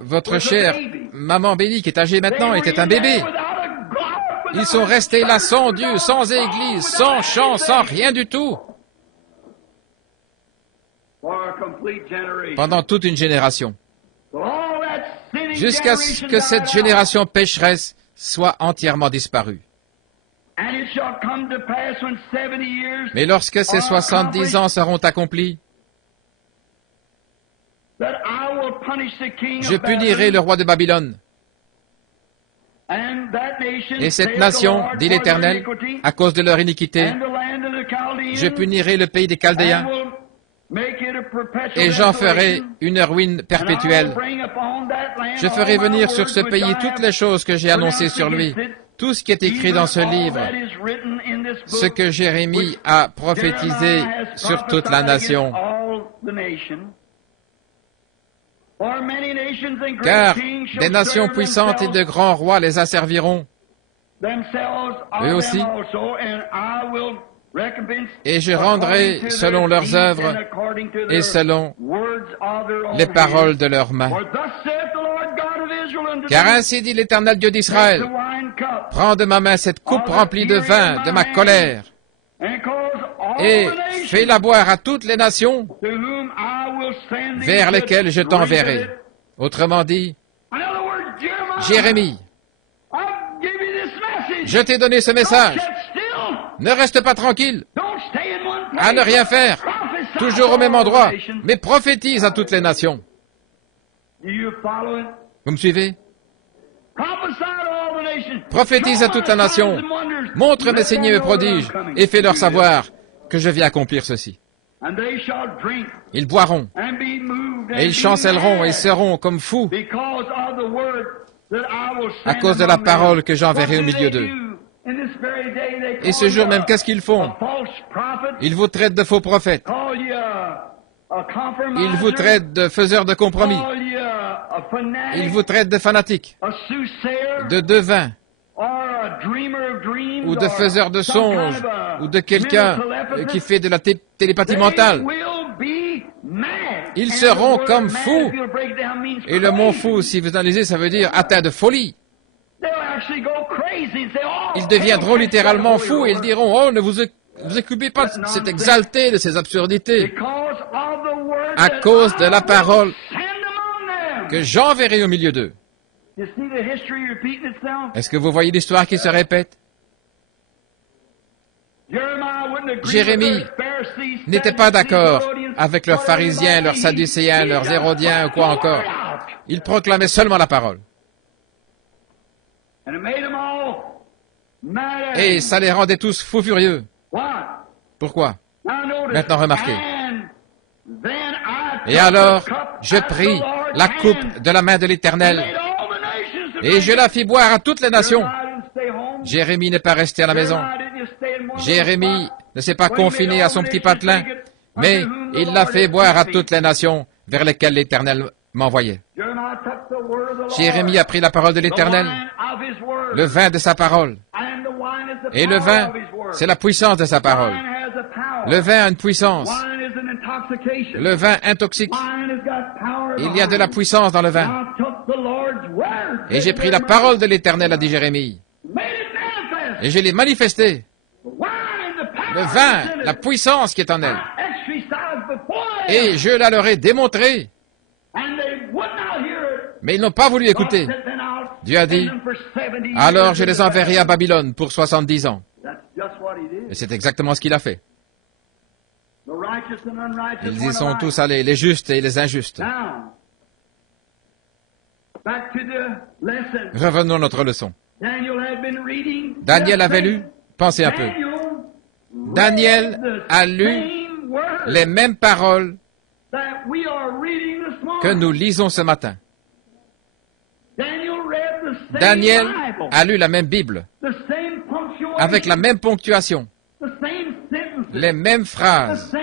votre chère maman bénie, qui est âgée maintenant, était un bébé. Ils sont restés là sans Dieu, sans église, sans chant, sans rien du tout. Pendant toute une génération. Jusqu'à ce que cette génération pécheresse soit entièrement disparue. Mais lorsque ces 70 ans seront accomplis, je punirai le roi de Babylone Et cette nation, dit l'Éternel, à cause de leur iniquité, je punirai le pays des Chaldéens, et j'en ferai une ruine perpétuelle. Je ferai venir sur ce pays toutes les choses que j'ai annoncées sur lui, tout ce qui est écrit dans ce livre, ce que Jérémie a prophétisé sur toute la nation. Car des nations puissantes et de grands rois les asserviront, eux aussi, et je rendrai selon leurs œuvres et selon les paroles de leurs mains. Car ainsi dit l'Éternel Dieu d'Israël, prends de ma main cette coupe remplie de vin de ma colère, et fais-la boire à toutes les nations vers lesquelles je t'enverrai. Autrement dit, Jérémie, je t'ai donné ce message. Ne reste pas tranquille, à ne rien faire, toujours au même endroit, mais prophétise à toutes les nations. Vous me suivez? Prophétise à toute la nation, montre mes signes et mes prodiges, et fais-leur savoir que je viens accomplir ceci. Ils boiront, et ils chancelleront et seront comme fous à cause de la parole que j'enverrai au milieu d'eux. Et ce jour même, qu'est-ce qu'ils font? Ils vous traitent de faux prophètes. Ils vous traitent de faiseurs de compromis. Ils vous traitent de fanatiques, de devins, ou de faiseurs de songes, ou de quelqu'un qui fait de la télépathie mentale. Ils seront comme fous. Et le mot fou, si vous analysez, ça veut dire atteint de folie. Ils deviendront littéralement fous et ils diront, oh, ne vous occupez pas de cet exalté, de ces absurdités, à cause de la parole que j'enverrai au milieu d'eux. Est-ce que vous voyez l'histoire qui se répète? Jérémie n'était pas d'accord avec leurs pharisiens, leurs sadducéens, leurs hérodiens ou quoi encore. Il proclamait seulement la parole. Et ça les rendait tous fous furieux. Pourquoi? Maintenant remarquez. Et alors, je pris la coupe de la main de l'Éternel et je la fis boire à toutes les nations. Jérémie n'est pas resté à la maison. Jérémie ne s'est pas confiné à son petit patelin, mais il l'a fait boire à toutes les nations vers lesquelles l'Éternel m'envoyait. Jérémie a pris la parole de l'Éternel, le vin de sa parole. Et le vin, c'est la puissance de sa parole. Le vin a une puissance. Le vin intoxique. Il y a de la puissance dans le vin. Et j'ai pris la parole de l'Éternel, a dit Jérémie. Et je l'ai manifestée. Le vin, la puissance qui est en elle. Et je la leur ai démontrée. Mais ils n'ont pas voulu écouter. Dieu a dit, alors je les enverrai à Babylone pour 70 ans. Et c'est exactement ce qu'il a fait. Ils y sont tous allés, les justes et les injustes. Revenons à notre leçon. Daniel avait lu, pensez un peu. Daniel a lu les mêmes paroles que nous lisons ce matin. Daniel a lu la même Bible, avec la même ponctuation, les mêmes phrases,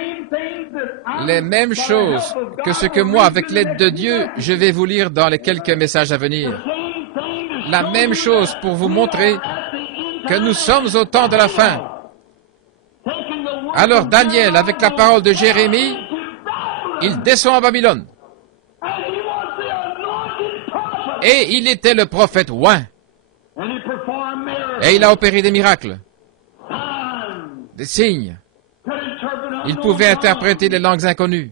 les mêmes choses que ce que moi, avec l'aide de Dieu, je vais vous lire dans les quelques messages à venir. La même chose pour vous montrer que nous sommes au temps de la fin. Alors Daniel, avec la parole de Jérémie, il descend à Babylone. Et il était le prophète oint. Et il a opéré des miracles, des signes. Il pouvait interpréter les langues inconnues.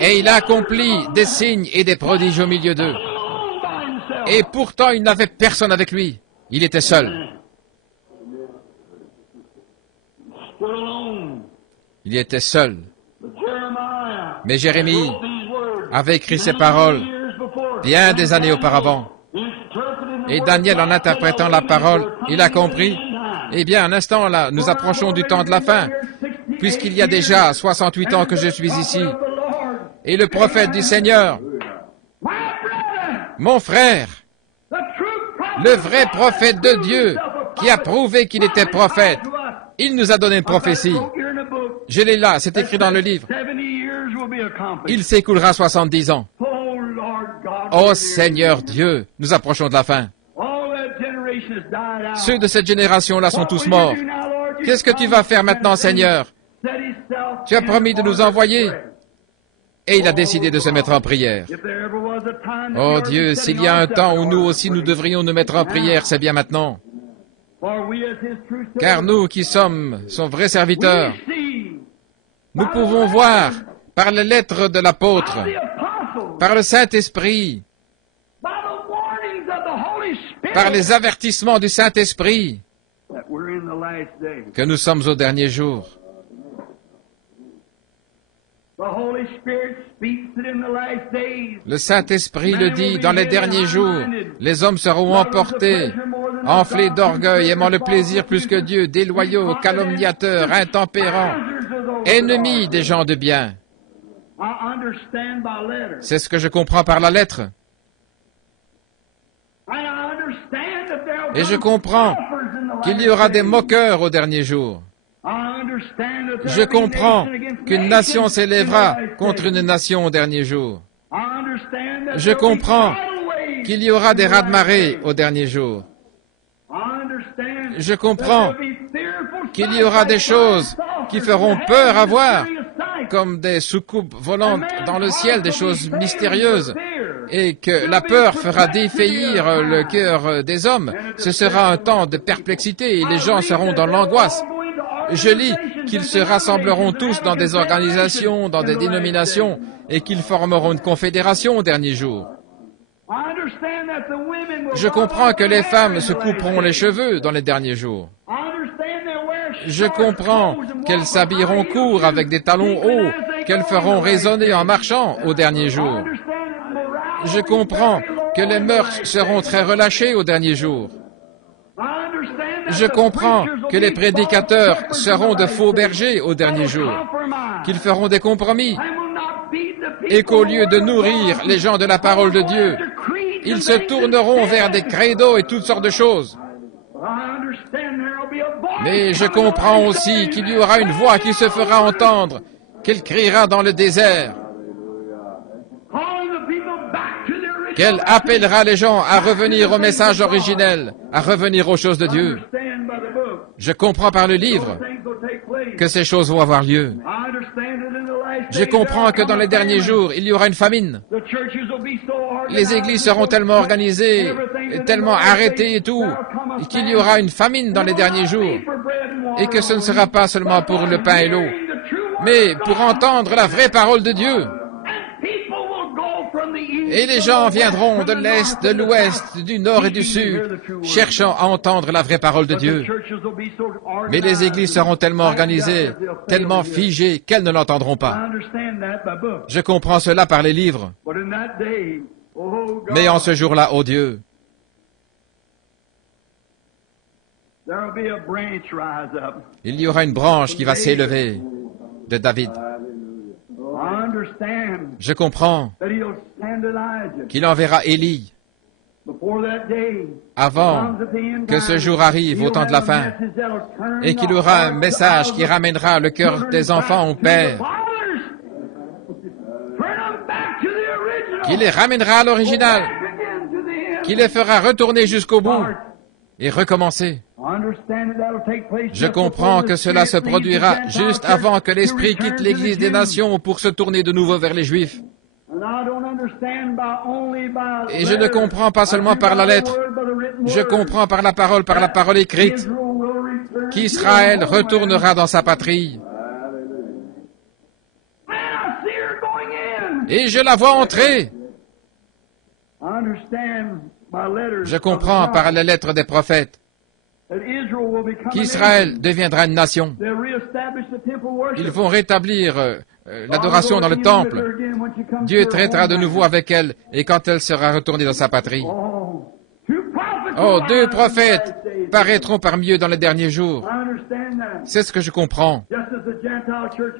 Et il a accompli des signes et des prodiges au milieu d'eux. Et pourtant, il n'avait personne avec lui. Il était seul. Il était seul. Mais Jérémie avait écrit ces paroles bien des années auparavant. Et Daniel, en interprétant la parole, il a compris. Eh bien, un instant là, nous approchons du temps de la fin, puisqu'il y a déjà 68 ans que je suis ici. Et le prophète du Seigneur, mon frère, le vrai prophète de Dieu, qui a prouvé qu'il était prophète, il nous a donné une prophétie. Je l'ai là, c'est écrit dans le livre. Il s'écoulera 70 ans. Oh Seigneur Dieu, nous approchons de la fin. Ceux de cette génération-là sont tous morts. Qu'est-ce que tu vas faire maintenant, Seigneur? Tu as promis de nous envoyer. Et il a décidé de se mettre en prière. Oh Dieu, s'il y a un temps où nous aussi nous devrions nous mettre en prière, c'est bien maintenant. Car nous qui sommes son vrai serviteur, nous pouvons voir par les lettres de l'apôtre, par le Saint-Esprit, par les avertissements du Saint-Esprit, que nous sommes au dernier jour. Le Saint-Esprit le dit, dans les derniers jours, les hommes seront emportés, enflés d'orgueil, aimant le plaisir plus que Dieu, déloyaux, calomniateurs, intempérants, ennemis des gens de bien. C'est ce que je comprends par la lettre. Et je comprends qu'il y aura des moqueurs au dernier jour. Je comprends qu'une nation s'élèvera contre une nation au dernier jour. Je comprends qu'il y aura des raz-de-marée au dernier jour. Je comprends qu'il y aura des choses qui feront peur à voir, comme des soucoupes volantes dans le ciel, des choses mystérieuses, et que la peur fera défaillir le cœur des hommes. Ce sera un temps de perplexité et les gens seront dans l'angoisse. Je lis qu'ils se rassembleront tous dans des organisations, dans des dénominations, et qu'ils formeront une confédération au dernier jour. Je comprends que les femmes se couperont les cheveux dans les derniers jours. Je comprends qu'elles s'habilleront court avec des talons hauts, qu'elles feront résonner en marchant au dernier jour. Je comprends que les mœurs seront très relâchées au dernier jour. Je comprends que les prédicateurs seront de faux bergers au dernier jour, qu'ils feront des compromis, et qu'au lieu de nourrir les gens de la parole de Dieu, ils se tourneront vers des credos et toutes sortes de choses. Mais je comprends aussi qu'il y aura une voix qui se fera entendre, qu'elle criera dans le désert, qu'elle appellera les gens à revenir au message originel, à revenir aux choses de Dieu. Je comprends par le livre que ces choses vont avoir lieu. Je comprends que dans les derniers jours, il y aura une famine. Les églises seront tellement organisées, tellement arrêtées et tout, qu'il y aura une famine dans les derniers jours. Et que ce ne sera pas seulement pour le pain et l'eau, mais pour entendre la vraie parole de Dieu. Et les gens viendront de l'Est, de l'Ouest, du Nord et du Sud, cherchant à entendre la vraie parole de Dieu. Mais les églises seront tellement organisées, tellement figées, qu'elles ne l'entendront pas. Je comprends cela par les livres. Mais en ce jour-là, ô Dieu, il y aura une branche qui va s'élever de David. Je comprends qu'il enverra Élie avant que ce jour arrive au temps de la fin et qu'il aura un message qui ramènera le cœur des enfants au Père, qui les ramènera à l'original, qui les fera retourner jusqu'au bout et recommencer. Je comprends que cela se produira juste avant que l'Esprit quitte l'Église des nations pour se tourner de nouveau vers les Juifs. Et je ne comprends pas seulement par la lettre, je comprends par la parole écrite, qu'Israël retournera dans sa patrie. Et je la vois entrer. Je comprends par les lettres des prophètes qu'Israël deviendra une nation. Ils vont rétablir l'adoration dans le temple. Dieu traitera de nouveau avec elle, et quand elle sera retournée dans sa patrie. Oh, 2 prophètes paraîtront parmi eux dans les derniers jours. C'est ce que je comprends.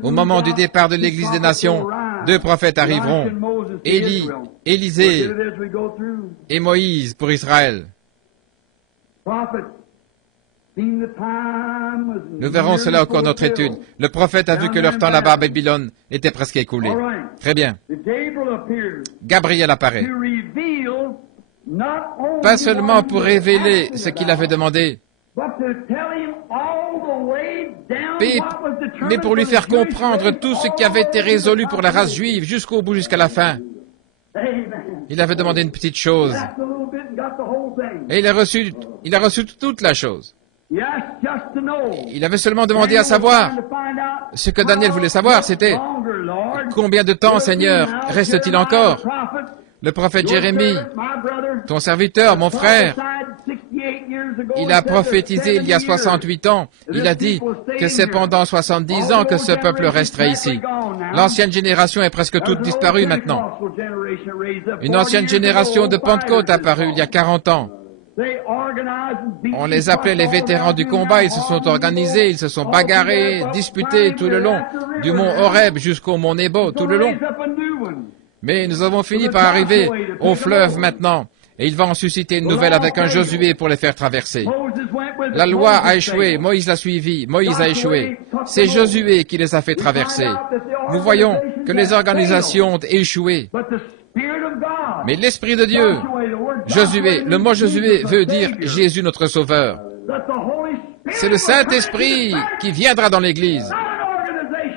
Au moment du départ de l'Église des Nations, 2 prophètes arriveront. Élie, Élisée et Moïse pour Israël. Nous verrons cela au cours de notre étude. Le prophète a vu que leur temps là-bas à Babylone était presque écoulé. Très bien. Gabriel apparaît. Pas seulement pour révéler ce qu'il avait demandé, mais pour lui faire comprendre tout ce qui avait été résolu pour la race juive jusqu'au bout, jusqu'à la fin. Il avait demandé une petite chose. Et il a reçu toute la chose. Il avait seulement demandé à savoir. Ce que Daniel voulait savoir, c'était combien de temps, Seigneur, reste-t-il encore? Le prophète Jérémie, ton serviteur, mon frère, il a prophétisé il y a 68 ans. Il a dit que c'est pendant 70 ans que ce peuple resterait ici. L'ancienne génération est presque toute disparue maintenant. Une ancienne génération de Pentecôte a apparu il y a 40 ans. On les appelait les vétérans du combat, ils se sont organisés, ils se sont bagarrés, disputés tout le long, du mont Horeb jusqu'au mont Nebo, tout le long. Mais nous avons fini par arriver au fleuve maintenant, et il va en susciter une nouvelle avec un Josué pour les faire traverser. La loi a échoué, Moïse l'a suivi, Moïse a échoué. C'est Josué qui les a fait traverser. Nous voyons que les organisations ont échoué. Mais l'Esprit de Dieu, Josué, le mot Josué veut dire Jésus notre Sauveur. C'est le Saint-Esprit qui viendra dans l'Église.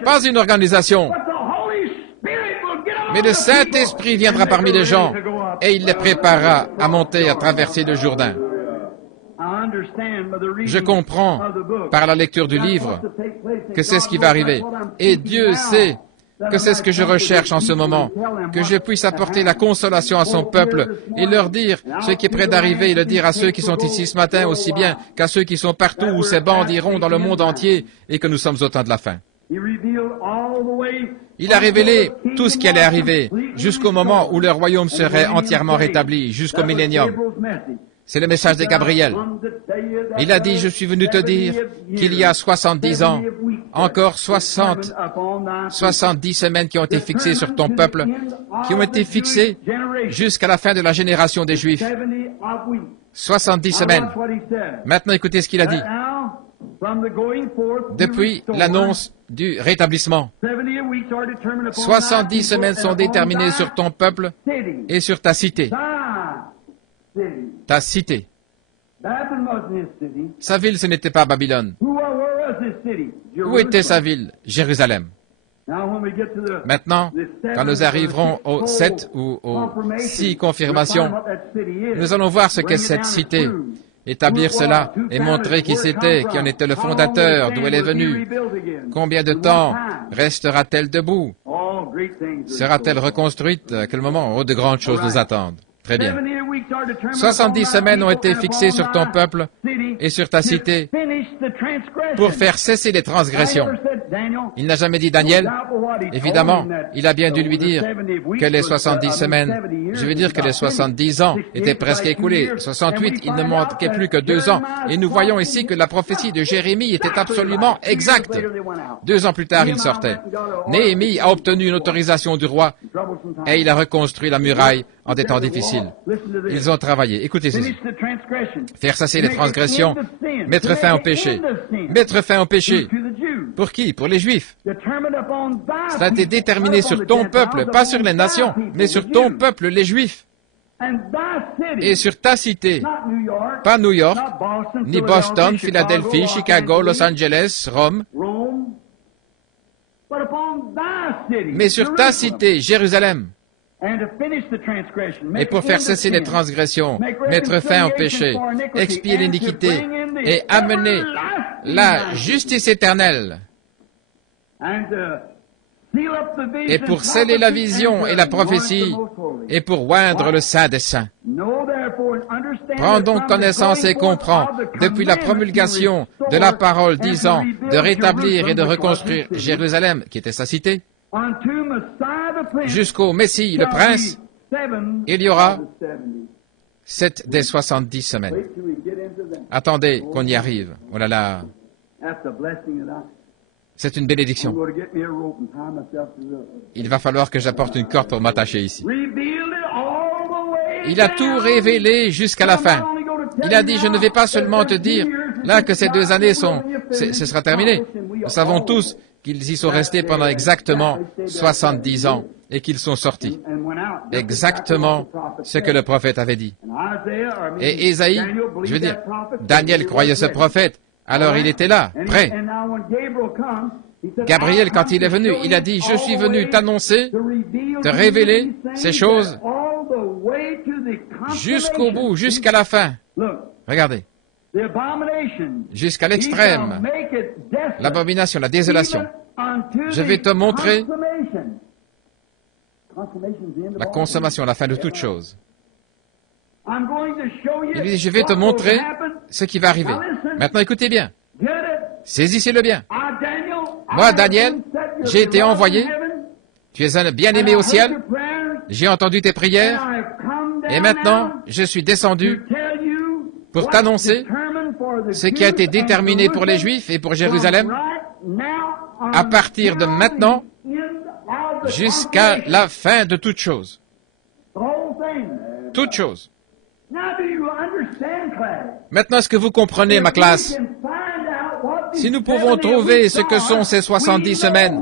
Pas une organisation. Mais le Saint-Esprit viendra parmi les gens et il les préparera à monter, à traverser le Jourdain. Je comprends par la lecture du livre que c'est ce qui va arriver. Et Dieu sait que c'est ce que je recherche en ce moment, que je puisse apporter la consolation à son peuple et leur dire ce qui est près d'arriver et le dire à ceux qui sont ici ce matin aussi bien qu'à ceux qui sont partout où ces bandes iront dans le monde entier et que nous sommes au temps de la fin. Il a révélé tout ce qui allait arriver jusqu'au moment où le royaume serait entièrement rétabli, jusqu'au millénium. C'est le message de Gabriel. Il a dit, je suis venu te dire qu'il y a 70 ans, encore 70 semaines qui ont été fixées sur ton peuple, qui ont été fixées jusqu'à la fin de la génération des Juifs. 70 semaines. Maintenant, écoutez ce qu'il a dit. Depuis l'annonce du rétablissement, 70 semaines sont déterminées sur ton peuple et sur ta cité. Ta cité. Sa ville, ce n'était pas Babylone. Où était sa ville? Jérusalem. Maintenant, quand nous arriverons au 7 ou au 6 confirmations, nous allons voir ce qu'est cette cité, établir cela et montrer qui c'était, qui en était le fondateur, d'où elle est venue, combien de temps restera-t-elle debout, sera-t-elle reconstruite, à quel moment? Oh, de grandes choses nous attendent. Très bien. 70 semaines ont été fixées sur ton peuple et sur ta cité pour faire cesser les transgressions. Il n'a jamais dit Daniel. Évidemment, il a bien dû lui dire que les 70 semaines, je veux dire que les 70 ans étaient presque écoulés. 68, il ne manquait plus que 2 ans. Et nous voyons ici que la prophétie de Jérémie était absolument exacte. 2 ans plus tard, il sortait. Néhémie a obtenu une autorisation du roi et il a reconstruit la muraille en des temps difficiles. Ils ont travaillé. Écoutez ceci. Faire cesser les transgressions, mettre fin au péché. Mettre fin au péché. Pour qui? Pour les Juifs. Cela a été déterminé sur ton peuple, pas sur les nations, mais sur ton peuple, les Juifs. Et sur ta cité, pas New York, ni Boston, Philadelphie, Chicago, Los Angeles, Rome, mais sur ta cité, Jérusalem. Et pour faire cesser les transgressions, mettre fin au péché, expier l'iniquité et amener la justice éternelle. Et pour sceller la vision et la prophétie, et pour oindre le Saint des Saints. Prends donc connaissance et comprends, depuis la promulgation de la parole disant de rétablir et de reconstruire Jérusalem, qui était sa cité, jusqu'au Messie, le Prince, il y aura 7 des 70 semaines. Attendez qu'on y arrive. Oh là là, c'est une bénédiction. Il va falloir que j'apporte une corde pour m'attacher ici. Il a tout révélé jusqu'à la fin. Il a dit, je ne vais pas seulement te dire, là, que ces 2 années ce sera terminé. Nous savons tous qu'ils y sont restés pendant exactement 70 ans et qu'ils sont sortis. Exactement ce que le prophète avait dit. Et Ésaïe, je veux dire, Daniel croyait ce prophète, alors il était là, prêt. Gabriel, quand il est venu, il a dit, je suis venu t'annoncer, te révéler ces choses jusqu'au bout, jusqu'à la fin. Regardez. Jusqu'à l'extrême. L'abomination, la désolation. Je vais te montrer la consommation, la fin de toute chose. Il dit, je vais te montrer ce qui va arriver. Maintenant, écoutez bien. Saisissez-le bien. Moi, Daniel, j'ai été envoyé. Tu es un bien-aimé au ciel. J'ai entendu tes prières. Et maintenant, je suis descendu pour t'annoncer ce qui a été déterminé pour les Juifs et pour Jérusalem à partir de maintenant jusqu'à la fin de toute chose. Toute chose. Maintenant, est-ce que vous comprenez, ma classe? Si nous pouvons trouver ce que sont ces 70 semaines,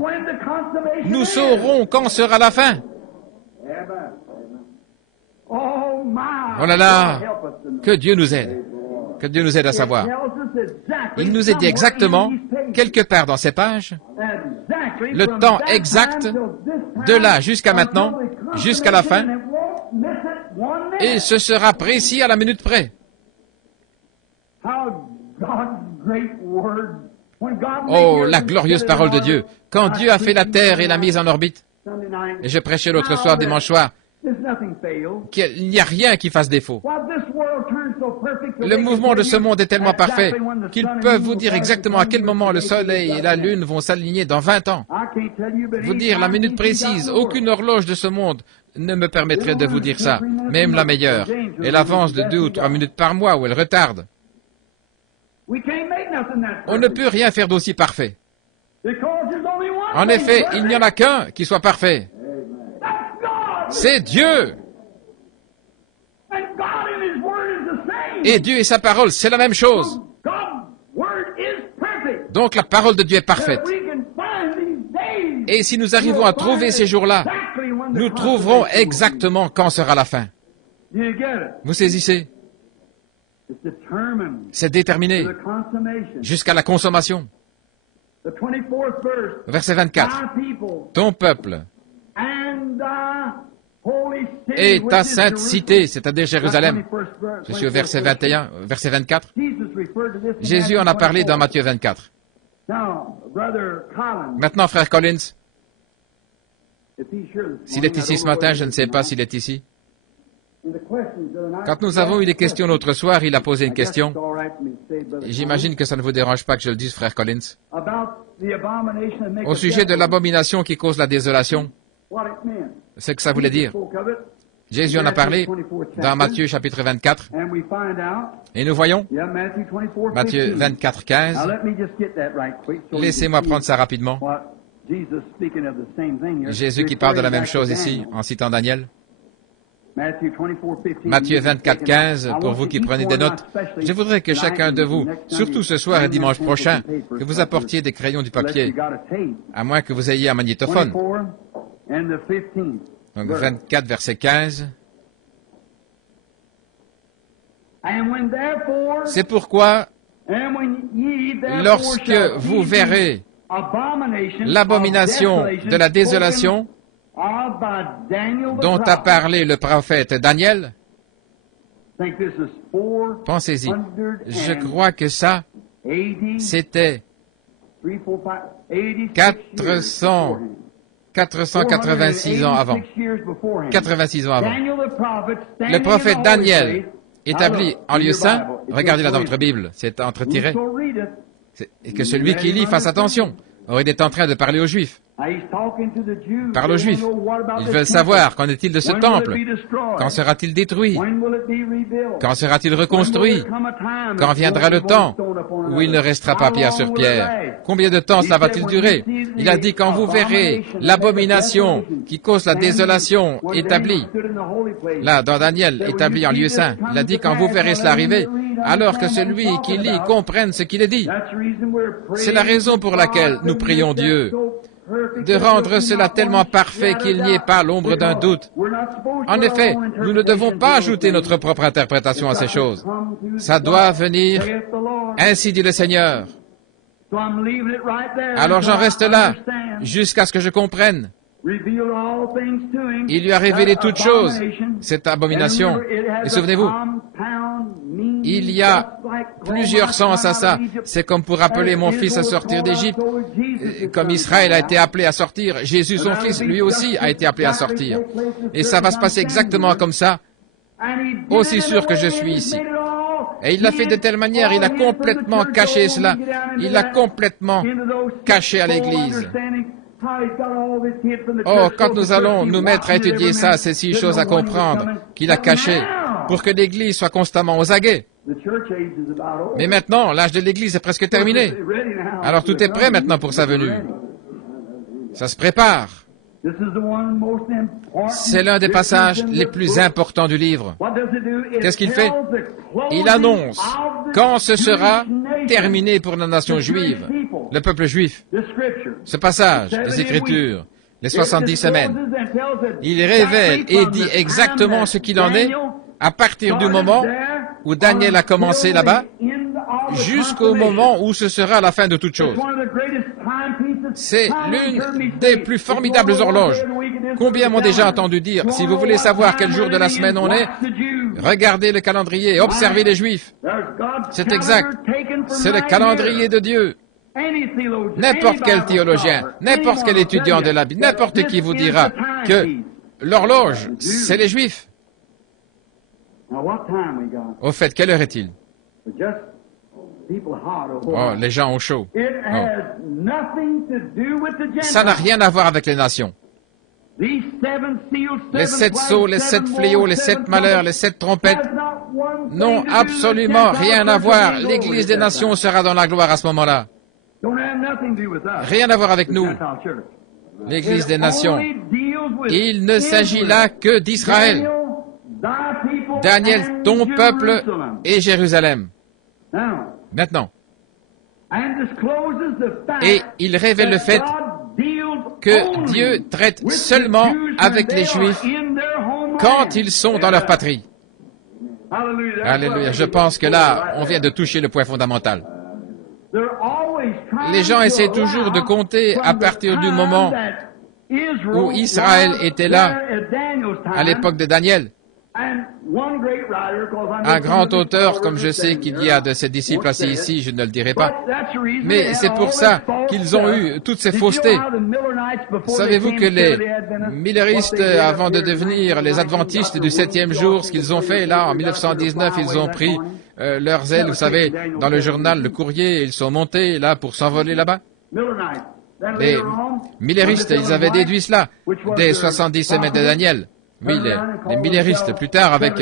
nous saurons quand sera la fin. Oh là là, que Dieu nous aide. Que Dieu nous aide à savoir. Il nous est dit exactement, quelque part dans ces pages, le temps exact de là jusqu'à maintenant, jusqu'à la fin, et ce sera précis à la minute près. Oh, la glorieuse parole de Dieu. Quand Dieu a fait la terre et l'a mise en orbite, et je prêchais l'autre soir, dimanche soir, qu'il n'y a rien qui fasse défaut. Le mouvement de ce monde est tellement parfait qu'ils peuvent vous dire exactement à quel moment le soleil et la lune vont s'aligner dans 20 ans. Vous dire la minute précise, aucune horloge de ce monde ne me permettrait de vous dire ça, même la meilleure. Elle avance de 2 ou 3 minutes par mois ou elle retarde. On ne peut rien faire d'aussi parfait. En effet, il n'y en a qu'un qui soit parfait. C'est Dieu. Et Dieu et sa parole, c'est la même chose. Donc la parole de Dieu est parfaite. Et si nous arrivons à trouver ces jours-là, nous trouverons exactement quand sera la fin. Vous saisissez? C'est déterminé jusqu'à la consommation. Verset 24. Ton peuple et ta sainte cité, c'est-à-dire Jérusalem. Je suis au verset 21, verset 24. Jésus en a parlé dans Matthieu 24. Maintenant, frère Collins, s'il est ici ce matin, je ne sais pas s'il est ici. Quand nous avons eu des questions l'autre soir, il a posé une question. J'imagine que ça ne vous dérange pas que je le dise, frère Collins. Au sujet de l'abomination qui cause la désolation, c'est que ça voulait dire. Jésus en a parlé dans Matthieu chapitre 24. Et nous voyons, Matthieu 24, 15. Laissez-moi prendre ça rapidement. Jésus qui parle de la même chose ici, en citant Daniel. Matthieu 24, 15, pour vous qui prenez des notes, je voudrais que chacun de vous, surtout ce soir et dimanche prochain, que vous apportiez des crayons du papier, à moins que vous ayez un magnétophone. Donc 24, verset 15. C'est pourquoi, lorsque vous verrez l'abomination de la désolation dont a parlé le prophète Daniel, pensez-y, je crois que ça, c'était 486 ans avant. 86 ans avant. Le prophète Daniel, établi en lieu saint, regardez là dans votre Bible, c'est entre tirets, et que celui qui lit fasse attention. Or, il est en train de parler aux Juifs. Parle aux Juifs. Ils veulent savoir qu'en est-il de ce temple. Quand sera-t-il détruit? Quand sera-t-il reconstruit? Quand viendra le temps où il ne restera pas pierre sur pierre? Combien de temps cela va-t-il durer? Il a dit, quand vous verrez l'abomination qui cause la désolation établie, là, dans Daniel, établie en lieu saint, il a dit, quand vous verrez cela arriver, alors que celui qui lit comprenne ce qu'il est dit. C'est la raison pour laquelle nous prions Dieu de rendre cela tellement parfait qu'il n'y ait pas l'ombre d'un doute. En effet, nous ne devons pas ajouter notre propre interprétation à ces choses. Ça doit venir, ainsi dit le Seigneur. Alors j'en reste là, jusqu'à ce que je comprenne. Il lui a révélé toutes choses, cette abomination. Et souvenez-vous, il y a plusieurs sens à ça. C'est comme pour appeler mon fils à sortir d'Égypte. Comme Israël a été appelé à sortir, Jésus, son fils, lui aussi a été appelé à sortir. Et ça va se passer exactement comme ça, aussi sûr que je suis ici. Et il l'a fait de telle manière, il a complètement caché cela. Il l'a complètement caché à l'Église. Oh, quand nous allons nous mettre à étudier ça, c'est 6 choses à comprendre qu'il a cachées pour que l'Église soit constamment aux aguets. Mais maintenant, l'âge de l'Église est presque terminé. Alors tout est prêt maintenant pour sa venue. Ça se prépare. C'est l'un des passages les plus importants du livre. Qu'est-ce qu'il fait? Il annonce quand ce sera terminé pour la nation juive, le peuple juif. Ce passage des Écritures, les 70 semaines, il révèle et dit exactement ce qu'il en est à partir du moment où Daniel a commencé là-bas jusqu'au moment où ce sera la fin de toute chose. C'est l'une des plus formidables horloges. Combien m'ont déjà entendu dire, si vous voulez savoir quel jour de la semaine on est, regardez le calendrier, observez les Juifs. C'est exact. C'est le calendrier de Dieu. N'importe quel théologien, n'importe quel étudiant de la Bible, n'importe qui vous dira que l'horloge, c'est les Juifs. Au fait, quelle heure est-il? Oh, les gens ont chaud. Oh. Ça n'a rien à voir avec les nations. Les 7 sceaux, les 7 fléaux, les 7 malheurs, les 7 trompettes n'ont absolument rien à voir. L'Église des nations sera dans la gloire à ce moment-là. Rien à voir avec nous. L'Église des nations. Il ne s'agit là que d'Israël. Daniel, ton peuple et Jérusalem. Maintenant. Et il révèle le fait que Dieu traite seulement avec les Juifs quand ils sont dans leur patrie. Alléluia. Je pense que là, on vient de toucher le point fondamental. Les gens essaient toujours de compter à partir du moment où Israël était là, à l'époque de Daniel. Un grand auteur, comme je sais qu'il y a de ses disciples assis ici, je ne le dirai pas, mais c'est pour ça qu'ils ont eu toutes ces faussetés. Savez-vous que les Milleristes, avant de devenir les Adventistes du 7e jour, ce qu'ils ont fait là, en 1919, ils ont pris leurs ailes, vous savez, dans le journal, le courrier, ils sont montés là pour s'envoler là-bas. Les Milleristes, ils avaient déduit cela des 70 semaines de Daniel. Oui, les Milleristes, plus tard, avec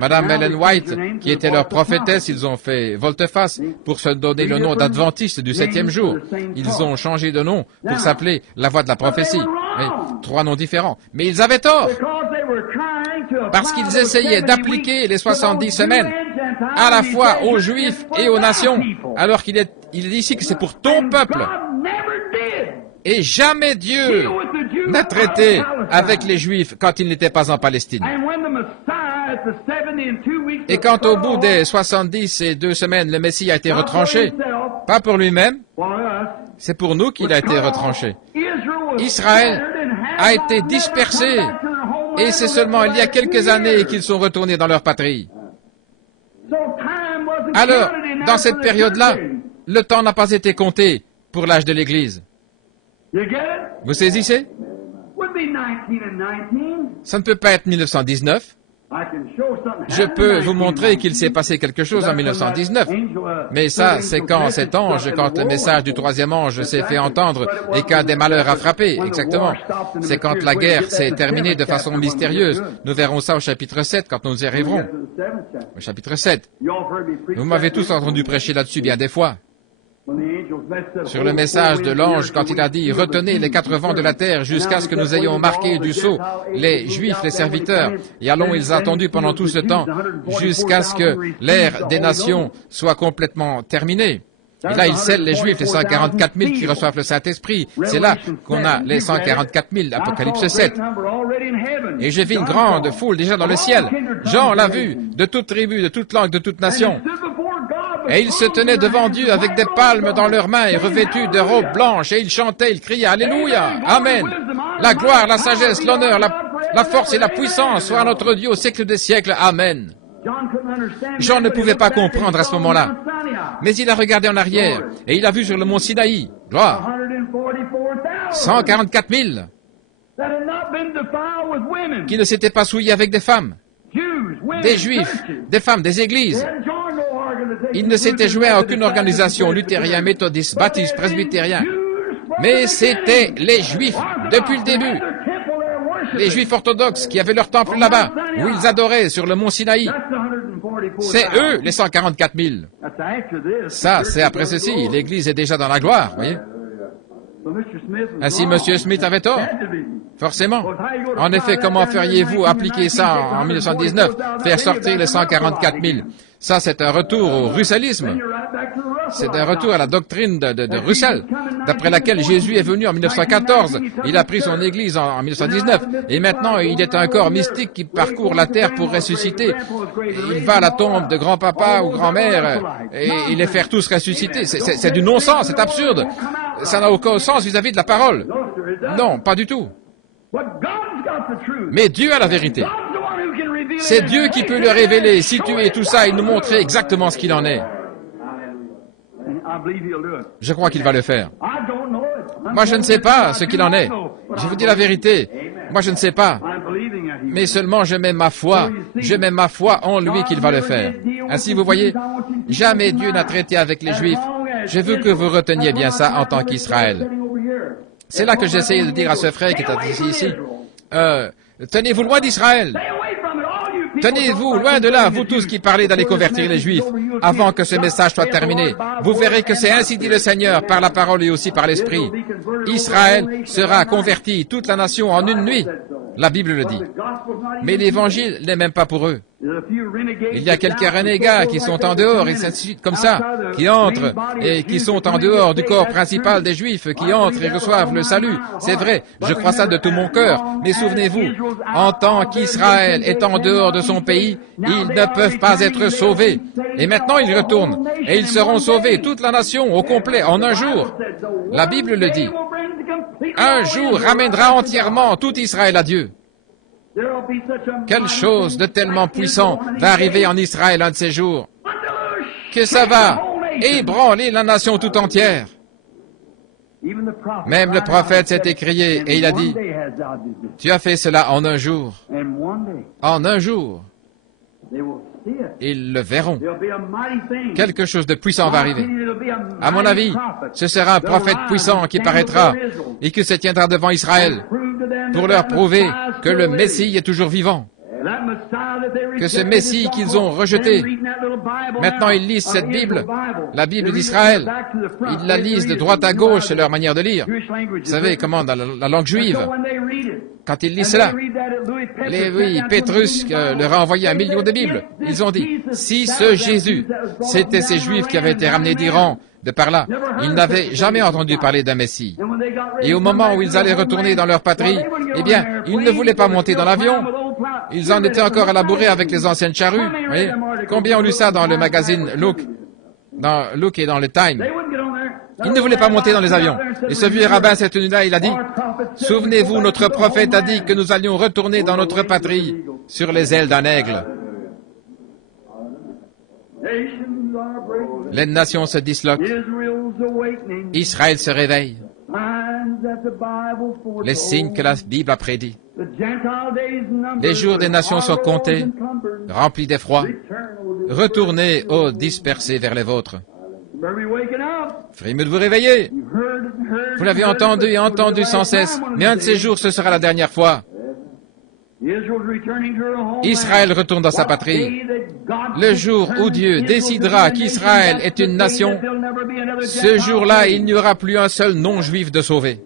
Madame Ellen White, qui était leur prophétesse, ils ont fait volte-face pour se donner le nom d'Adventiste du 7e jour. Ils ont changé de nom pour s'appeler la voix de la prophétie. Oui, 3 noms différents. Mais ils avaient tort, parce qu'ils essayaient d'appliquer les 70 semaines à la fois aux Juifs et aux nations, alors il est ici que c'est pour ton peuple. Et jamais Dieu n'a traité avec les Juifs quand il n'était pas en Palestine. Et quand au bout des 70 et 2 semaines, le Messie a été retranché, pas pour lui-même, c'est pour nous qu'il a été retranché. Israël a été dispersé, et c'est seulement il y a quelques années qu'ils sont retournés dans leur patrie. Alors, dans cette période-là, le temps n'a pas été compté pour l'âge de l'Église. Vous saisissez? Ça ne peut pas être 1919. Je peux vous montrer qu'il s'est passé quelque chose en 1919. Mais ça, c'est quand cet ange, quand le message du troisième ange s'est fait entendre et qu'un des malheurs a frappé, exactement. C'est quand la guerre s'est terminée de façon mystérieuse. Nous verrons ça au chapitre 7 quand nous y arriverons. Au chapitre 7. Vous m'avez tous entendu prêcher là-dessus bien des fois. Sur le message de l'ange, quand il a dit « Retenez les quatre vents de la terre jusqu'à ce que nous ayons marqué du sceau les Juifs, les serviteurs, et allons ils attendu pendant tout ce temps jusqu'à ce que l'ère des nations soit complètement terminée. » Et là, il scelle les Juifs, les 144 000 qui reçoivent le Saint-Esprit. C'est là qu'on a les 144 000, Apocalypse 7. Et j'ai vu une grande foule déjà dans le ciel. Jean l'a vu, de toute tribu, de toute langue, de toute nation. Et ils se tenaient devant Dieu avec des palmes dans leurs mains et revêtus de robes blanches. Et ils chantaient, ils criaient, Alléluia, Amen. La gloire, la sagesse, l'honneur, la force et la puissance soient à notre Dieu au siècle des siècles. Amen. Jean ne pouvait pas comprendre à ce moment-là. Mais il a regardé en arrière et il a vu sur le mont Sinaï, gloire, 144 000 qui ne s'étaient pas souillés avec des femmes, des Juifs, des femmes, des églises. Ils ne s'étaient joints à aucune organisation, luthérien, méthodiste, baptiste, presbytérien. Mais c'étaient les Juifs, depuis le début. Les Juifs orthodoxes qui avaient leur temple là-bas, où ils adoraient sur le mont Sinaï. C'est eux, les 144 000. Ça, c'est après ceci. L'Église est déjà dans la gloire, voyez. Ainsi, M. Smith avait tort. Forcément. En effet, comment feriez-vous appliquer ça en 1919, faire sortir les 144 000? Ça, c'est un retour au russellisme. C'est un retour à la doctrine de Russell, d'après laquelle Jésus est venu en 1914. Il a pris son Église en 1919. Et maintenant, il est un corps mystique qui parcourt la terre pour ressusciter. Il va à la tombe de grand-papa ou grand-mère et il les fait tous ressusciter. C'est du non-sens, c'est absurde. Ça n'a aucun sens vis-à-vis de la parole. Non, pas du tout. Mais Dieu a la vérité. C'est Dieu qui peut le révéler, situer tout ça et nous montrer exactement ce qu'il en est. Je crois qu'il va le faire. Moi, je ne sais pas ce qu'il en est. Je vous dis la vérité. Moi, je ne sais pas. Mais seulement je mets ma foi. Je mets ma foi en lui qu'il va le faire. Ainsi, vous voyez, jamais Dieu n'a traité avec les Juifs. Je veux que vous reteniez bien ça en tant qu'Israël. C'est là que j'essayais de dire à ce frère qui est assis ici. Tenez-vous loin d'Israël. Tenez-vous loin de là, vous tous qui parlez d'aller convertir les Juifs, avant que ce message soit terminé. Vous verrez que c'est ainsi dit le Seigneur, par la parole et aussi par l'Esprit. Israël sera converti, toute la nation, en une nuit. La Bible le dit. Mais l'Évangile n'est même pas pour eux. Il y a quelques renégats qui sont en dehors, et c'est comme ça, qui entrent et qui sont en dehors du corps principal des Juifs, qui entrent et reçoivent le salut. C'est vrai, je crois ça de tout mon cœur. Mais souvenez-vous, en tant qu'Israël est en dehors de son pays, ils ne peuvent pas être sauvés. Et maintenant ils retournent, et ils seront sauvés, toute la nation, au complet, en un jour. La Bible le dit. Un jour ramènera entièrement tout Israël à Dieu. Quelque chose de tellement puissant va arriver en Israël un de ces jours, que ça va ébranler la nation tout entière. Même le prophète s'est écrié et il a dit, « Tu as fait cela en un jour. » En un jour. Ils le verront. Quelque chose de puissant va arriver. À mon avis, ce sera un prophète puissant qui paraîtra et qui se tiendra devant Israël pour leur prouver que le Messie est toujours vivant. Que ce Messie qu'ils ont rejeté, maintenant ils lisent cette Bible, la Bible d'Israël. Ils la lisent de droite à gauche, c'est leur manière de lire. Vous savez comment, dans la langue juive, quand ils lisent cela, Pétrus leur a envoyé 1 million de Bibles. Ils ont dit, si ce Jésus, c'était ces Juifs qui avaient été ramenés d'Iran, de par là, ils n'avaient jamais entendu parler d'un Messie. Et au moment où ils allaient retourner dans leur patrie, eh bien, ils ne voulaient pas monter dans l'avion. Ils en étaient encore à labourer avec les anciennes charrues. Vous voyez? Combien on lu ça dans le magazine Look, dans Look et dans le Time. Ils ne voulaient pas monter dans les avions. Et ce vieux rabbin, cette nuit-là, il a dit, « Souvenez-vous, notre prophète a dit que nous allions retourner dans notre patrie sur les ailes d'un aigle. » Les nations se disloquent. Israël se réveille. les signes que la Bible a prédits. Les jours des nations sont comptés, remplis d'effroi. Retournez, ô dispersés, vers les vôtres. Frémissez de vous réveiller. Vous l'avez entendu et entendu sans cesse, mais un de ces jours, ce sera la dernière fois. Israël retourne dans sa patrie. Le jour où Dieu décidera qu'Israël est une nation, ce jour-là, il n'y aura plus un seul non-juif de sauvé.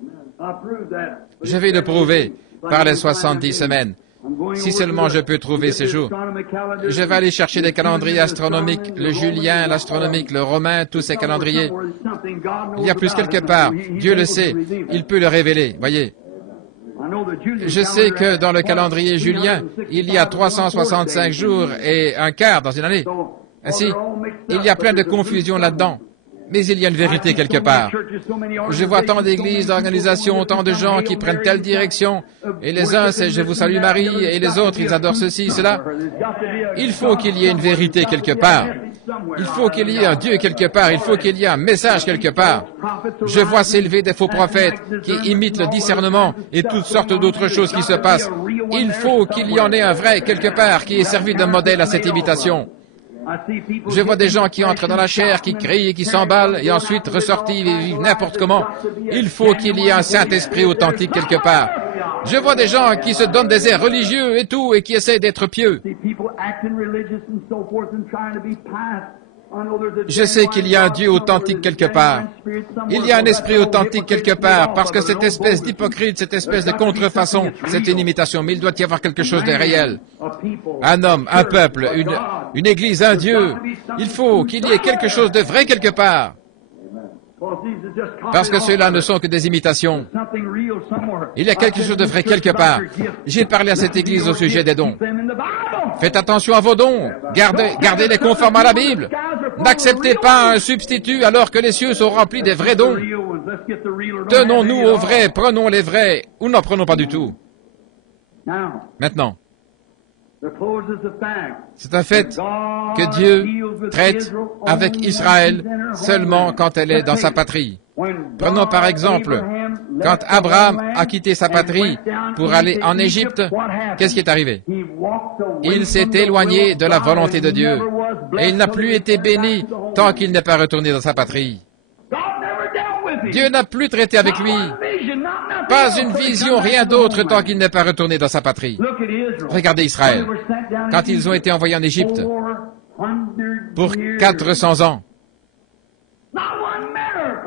Je vais le prouver par les 70 semaines. Si seulement je peux trouver ces jours. Je vais aller chercher des calendriers astronomiques, le julien, l'astronomique, le romain, tous ces calendriers. Il y a plus quelque part. Dieu le sait. Il peut le révéler. Voyez. Je sais que dans le calendrier julien, il y a 365 jours et un quart dans une année. Ainsi, il y a plein de confusion là-dedans. Mais il y a une vérité quelque part. Je vois tant d'églises, d'organisations, tant de gens qui prennent telle direction, et les uns, c'est « Je vous salue Marie », et les autres, ils adorent ceci, cela. Il faut qu'il y ait une vérité quelque part. Il faut qu'il y ait un Dieu quelque part. Il faut qu'il y ait un message quelque part. Je vois s'élever des faux prophètes qui imitent le discernement et toutes sortes d'autres choses qui se passent. Il faut qu'il y en ait un vrai quelque part qui ait servi de modèle à cette imitation. Je vois des gens qui entrent dans la chair, qui crient, qui s'emballent, et ensuite ressortis et vivent n'importe comment. Il faut qu'il y ait un Saint-Esprit authentique quelque part. Je vois des gens qui se donnent des airs religieux et tout, et qui essaient d'être pieux. Je sais qu'il y a un Dieu authentique quelque part. Il y a un esprit authentique quelque part, parce que cette espèce d'hypocrite, cette espèce de contrefaçon, c'est une imitation, mais il doit y avoir quelque chose de réel. Un homme, un peuple, une église, un Dieu. Il faut qu'il y ait quelque chose de vrai quelque part. Parce que ceux-là ne sont que des imitations. Il y a quelque chose de vrai quelque part. J'ai parlé à cette église au sujet des dons. Faites attention à vos dons. Gardez-les conformes à la Bible. N'acceptez pas un substitut alors que les cieux sont remplis des vrais dons. Tenons-nous aux vrais, prenons les vrais, ou n'en prenons pas du tout. Maintenant, c'est un fait que Dieu traite avec Israël seulement quand elle est dans sa patrie. Prenons par exemple, quand Abraham a quitté sa patrie pour aller en Égypte, qu'est-ce qui est arrivé? Il s'est éloigné de la volonté de Dieu et il n'a plus été béni tant qu'il n'est pas retourné dans sa patrie. Dieu n'a plus traité avec lui. Pas une vision, rien d'autre tant qu'il n'est pas retourné dans sa patrie. Regardez Israël, quand ils ont été envoyés en Égypte pour 400 ans.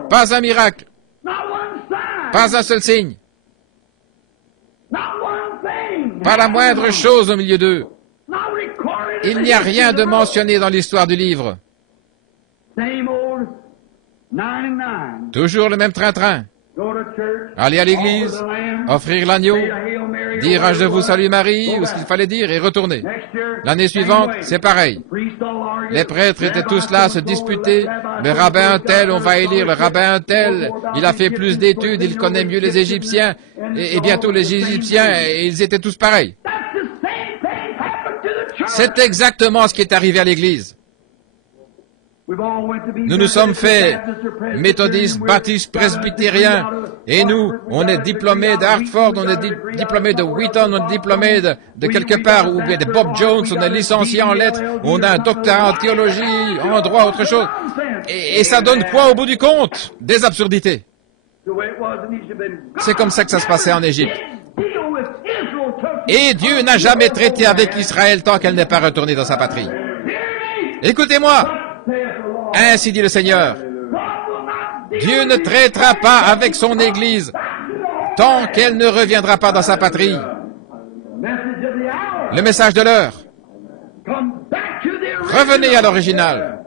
Pas un miracle, pas un seul signe, pas la moindre chose au milieu d'eux. Il n'y a rien de mentionné dans l'histoire du livre. Toujours le même train-train. Aller à l'église, offrir l'agneau, dire un « Je vous salue Marie » ou ce qu'il fallait dire et retourner. L'année suivante, c'est pareil. Les prêtres étaient tous là à se disputer. Le rabbin tel, on va élire le rabbin tel. Il a fait plus d'études, il connaît mieux les Égyptiens. Et bientôt les Égyptiens, ils étaient tous pareils. C'est exactement ce qui est arrivé à l'église. Nous nous sommes faits méthodistes, baptistes, presbytériens, et nous, on est diplômés d'Hartford, on est diplômés de Wheaton, on est diplômés de quelque part, ou bien de Bob Jones, on est licencié en lettres, on a un doctorat en théologie, en droit, autre chose. Et ça donne quoi au bout du compte? Des absurdités. C'est comme ça que ça se passait en Égypte. Et Dieu n'a jamais traité avec Israël tant qu'elle n'est pas retournée dans sa patrie. Écoutez-moi! Ainsi dit le Seigneur. Dieu ne traitera pas avec son Église tant qu'elle ne reviendra pas dans sa patrie. Le message de l'heure. Revenez à l'original.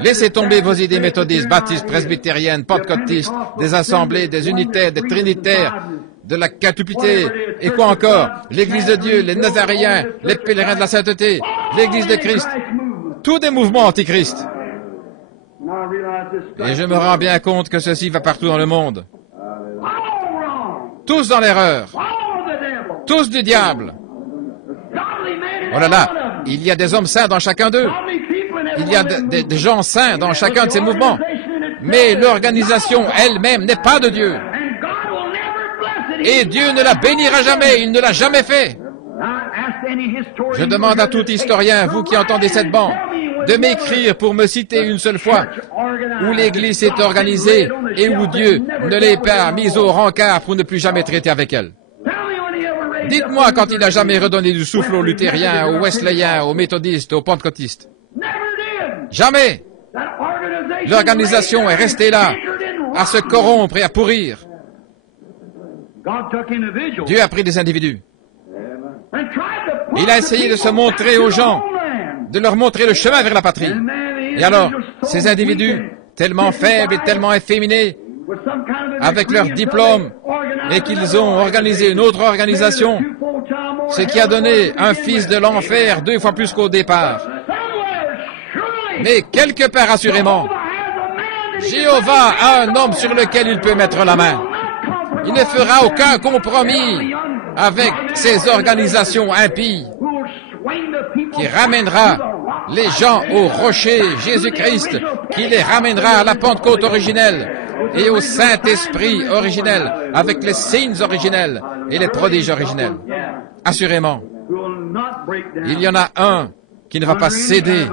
Laissez tomber vos idées méthodistes, baptistes, presbytériennes, pentecôtistes, des assemblées, des unitaires, des trinitaires, de la quintupité, et quoi encore? L'Église de Dieu, les Nazaréens, les pèlerins de la sainteté, l'Église de Christ. Tous des mouvements antichrist. Et je me rends bien compte que ceci va partout dans le monde. Tous dans l'erreur. Tous du diable. Oh là là, il y a des hommes saints dans chacun d'eux. Il y a des gens saints dans chacun de ces mouvements. Mais l'organisation elle-même n'est pas de Dieu. Et Dieu ne la bénira jamais, il ne l'a jamais fait. Je demande à tout historien, vous qui entendez cette bande, de m'écrire pour me citer une seule fois où l'Église s'est organisée et où Dieu ne l'ait pas mise au rencard pour ne plus jamais traiter avec elle. Dites-moi quand il n'a jamais redonné du souffle aux luthériens, aux wesleyens, aux méthodistes, aux pentecôtistes. Jamais. L'organisation est restée là, à se corrompre et à pourrir. Dieu a pris des individus. Il a essayé de se montrer aux gens, de leur montrer le chemin vers la patrie. Et alors, ces individus, tellement faibles et tellement efféminés, avec leur diplôme, et qu'ils ont organisé une autre organisation, ce qui a donné un fils de l'enfer 2 fois plus qu'au départ. Mais quelque part assurément, Jéhovah a un homme sur lequel il peut mettre la main. Il ne fera aucun compromis avec ces organisations impies qui ramènera les gens au rocher Jésus-Christ, qui les ramènera à la Pentecôte originelle et au Saint-Esprit originel, avec les signes originels et les prodiges originels. Assurément, il y en a un qui ne va pas céder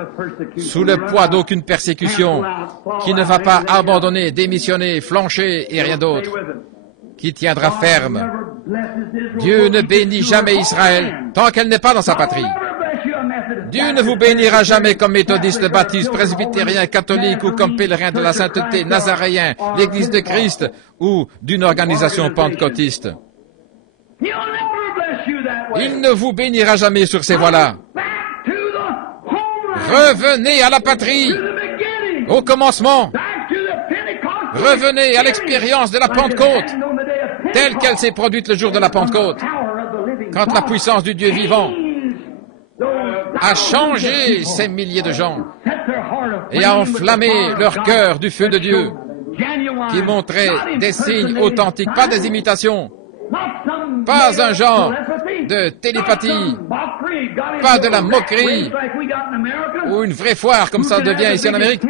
sous le poids d'aucune persécution, qui ne va pas abandonner, démissionner, flancher et rien d'autre, qui tiendra ferme. Dieu ne bénit jamais Israël tant qu'elle n'est pas dans sa patrie. Dieu ne vous bénira jamais comme méthodiste, baptiste, presbytérien, catholique ou comme pèlerin de la sainteté, nazaréen, l'Église de Christ ou d'une organisation pentecôtiste. Il ne vous bénira jamais sur ces voies-là. Revenez à la patrie, au commencement. Revenez à l'expérience de la Pentecôte, telle qu'elle s'est produite le jour de la Pentecôte, quand la puissance du Dieu vivant a changé ces milliers de gens et a enflammé leur cœur du feu de Dieu, qui montrait des signes authentiques, pas des imitations, pas un genre de télépathie, pas de la moquerie, ou une vraie foire comme ça devient ici en Amérique.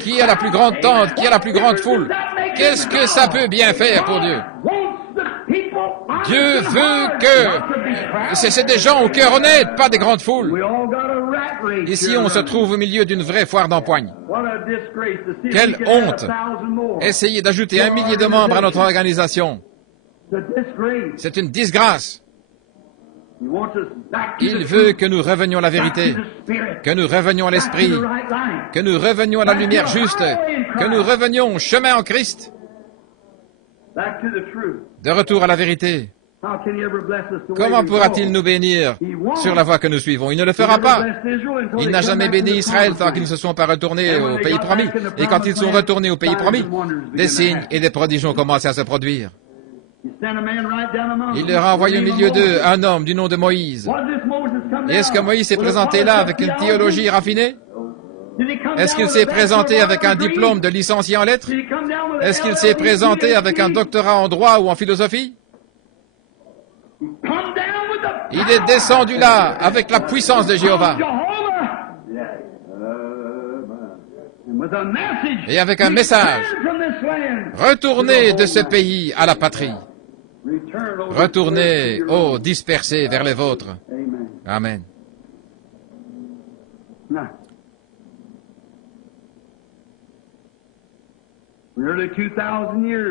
Qui a la plus grande tente, qui a la plus grande foule? Qu'est-ce que ça peut bien faire pour Dieu? Dieu veut que... C'est des gens au cœur honnête, pas des grandes foules. Ici, on se trouve au milieu d'une vraie foire d'empoigne. Quelle honte! Essayez d'ajouter 1 millier de membres à notre organisation. C'est une disgrâce. Il veut que nous revenions à la vérité, que nous revenions à l'esprit, que nous revenions à la lumière juste, que nous revenions au chemin en Christ, de retour à la vérité. Comment pourra-t-il nous bénir sur la voie que nous suivons? Il ne le fera pas. Il n'a jamais béni Israël tant qu'ils ne se sont pas retournés au pays promis. Et quand ils sont retournés au pays promis, des signes et des prodiges ont commencé à se produire. Il leur a envoyé au milieu d'eux un homme du nom de Moïse. Et est-ce que Moïse s'est présenté là avec une théologie raffinée? Est-ce qu'il s'est présenté avec un diplôme de licencié en lettres? Est-ce qu'il s'est présenté avec un doctorat en droit ou en philosophie? Il est descendu là avec la puissance de Jéhovah et avec un message. Retournez de ce pays à la patrie. Retournez, ô dispersés, vers les vôtres. Amen.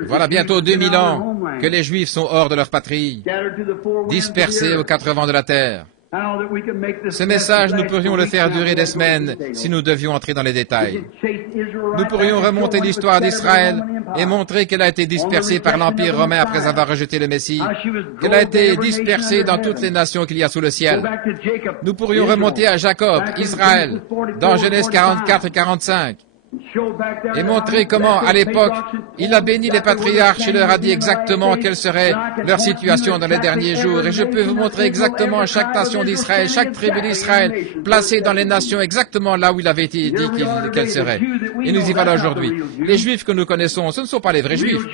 Voilà bientôt 2000 ans que les Juifs sont hors de leur patrie, dispersés aux 4 vents de la terre. Ce message, nous pourrions le faire durer des semaines si nous devions entrer dans les détails. Nous pourrions remonter l'histoire d'Israël et montrer qu'elle a été dispersée par l'Empire romain après avoir rejeté le Messie, qu'elle a été dispersée dans toutes les nations qu'il y a sous le ciel. Nous pourrions remonter à Jacob, Israël, dans Genèse 44 et 45, et montrer comment, à l'époque, il a béni les patriarches et leur a dit exactement quelle serait leur situation dans les derniers jours. Et je peux vous montrer exactement chaque nation d'Israël, chaque tribu d'Israël, placée dans les nations exactement là où il avait été dit qu'elle serait. Et nous y voilà aujourd'hui. Les Juifs que nous connaissons, ce ne sont pas les vrais Juifs.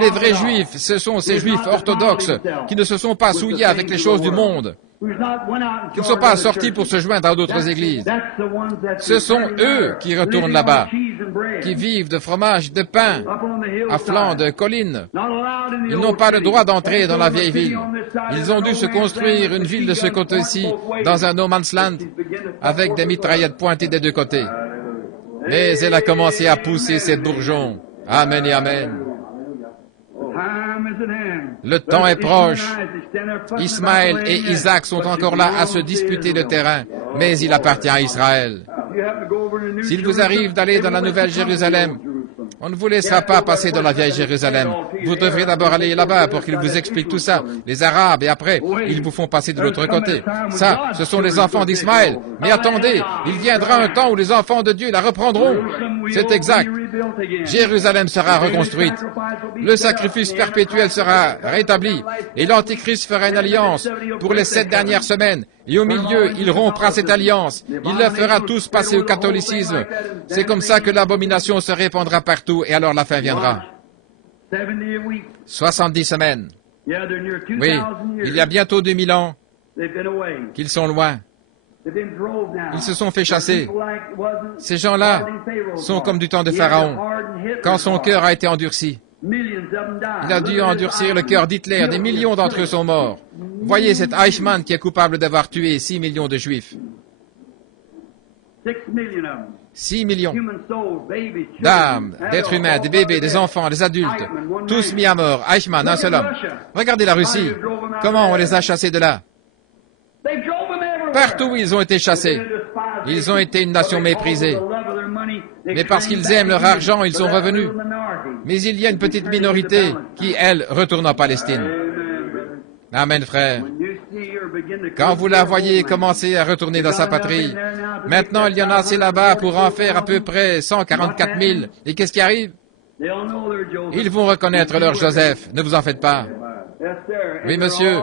Les vrais Juifs, ce sont ces Juifs orthodoxes qui ne se sont pas souillés avec les choses du monde, qui ne sont pas sortis pour se joindre à d'autres églises. Ce sont eux qui retournent là-bas, qui vivent de fromage et de pain à flanc de collines. Ils n'ont pas le droit d'entrer dans la vieille ville. Ils ont dû se construire une ville de ce côté-ci, dans un no man's land, avec des mitraillettes pointées des deux côtés. Mais elle a commencé à pousser ses bourgeons. Amen et amen. Le temps est proche. Ismaël et Isaac sont encore là à se disputer le terrain, mais il appartient à Israël. S'il vous arrive d'aller dans la Nouvelle Jérusalem, on ne vous laissera pas passer dans la vieille Jérusalem. Vous devrez d'abord aller là-bas pour qu'ils vous expliquent tout ça, les Arabes, et après, ils vous font passer de l'autre côté. Ça, ce sont les enfants d'Ismaël. Mais attendez, il viendra un temps où les enfants de Dieu la reprendront. C'est exact. Jérusalem sera reconstruite. Le sacrifice perpétuel sera rétabli. Et l'Antichrist fera une alliance pour les 7 dernières semaines. Et au milieu, il rompra cette alliance. Il les fera tous passer au catholicisme. C'est comme ça que l'abomination se répandra partout et alors la fin viendra. 70 semaines. Oui, il y a bientôt 2000 ans qu'ils sont loin. Ils se sont fait chasser. Ces gens-là sont comme du temps de Pharaon, quand son cœur a été endurci. Il a dû endurcir le cœur d'Hitler. Des millions d'entre eux sont morts. Voyez cet Eichmann qui est coupable d'avoir tué 6 millions de Juifs. 6 millions d'âmes, d'êtres humains, des bébés, des enfants, des adultes, tous mis à mort. Eichmann, un seul homme. Regardez la Russie. Comment on les a chassés de là? Partout où ils ont été chassés. Ils ont été une nation méprisée. Mais parce qu'ils aiment leur argent, ils sont revenus. Mais il y a une petite minorité qui, elle, retourne en Palestine. Amen, frère. Quand vous la voyez commencer à retourner dans sa patrie, maintenant il y en a assez là-bas pour en faire à peu près 144 000. Et qu'est-ce qui arrive? Ils vont reconnaître leur Joseph, ne vous en faites pas. Oui, monsieur.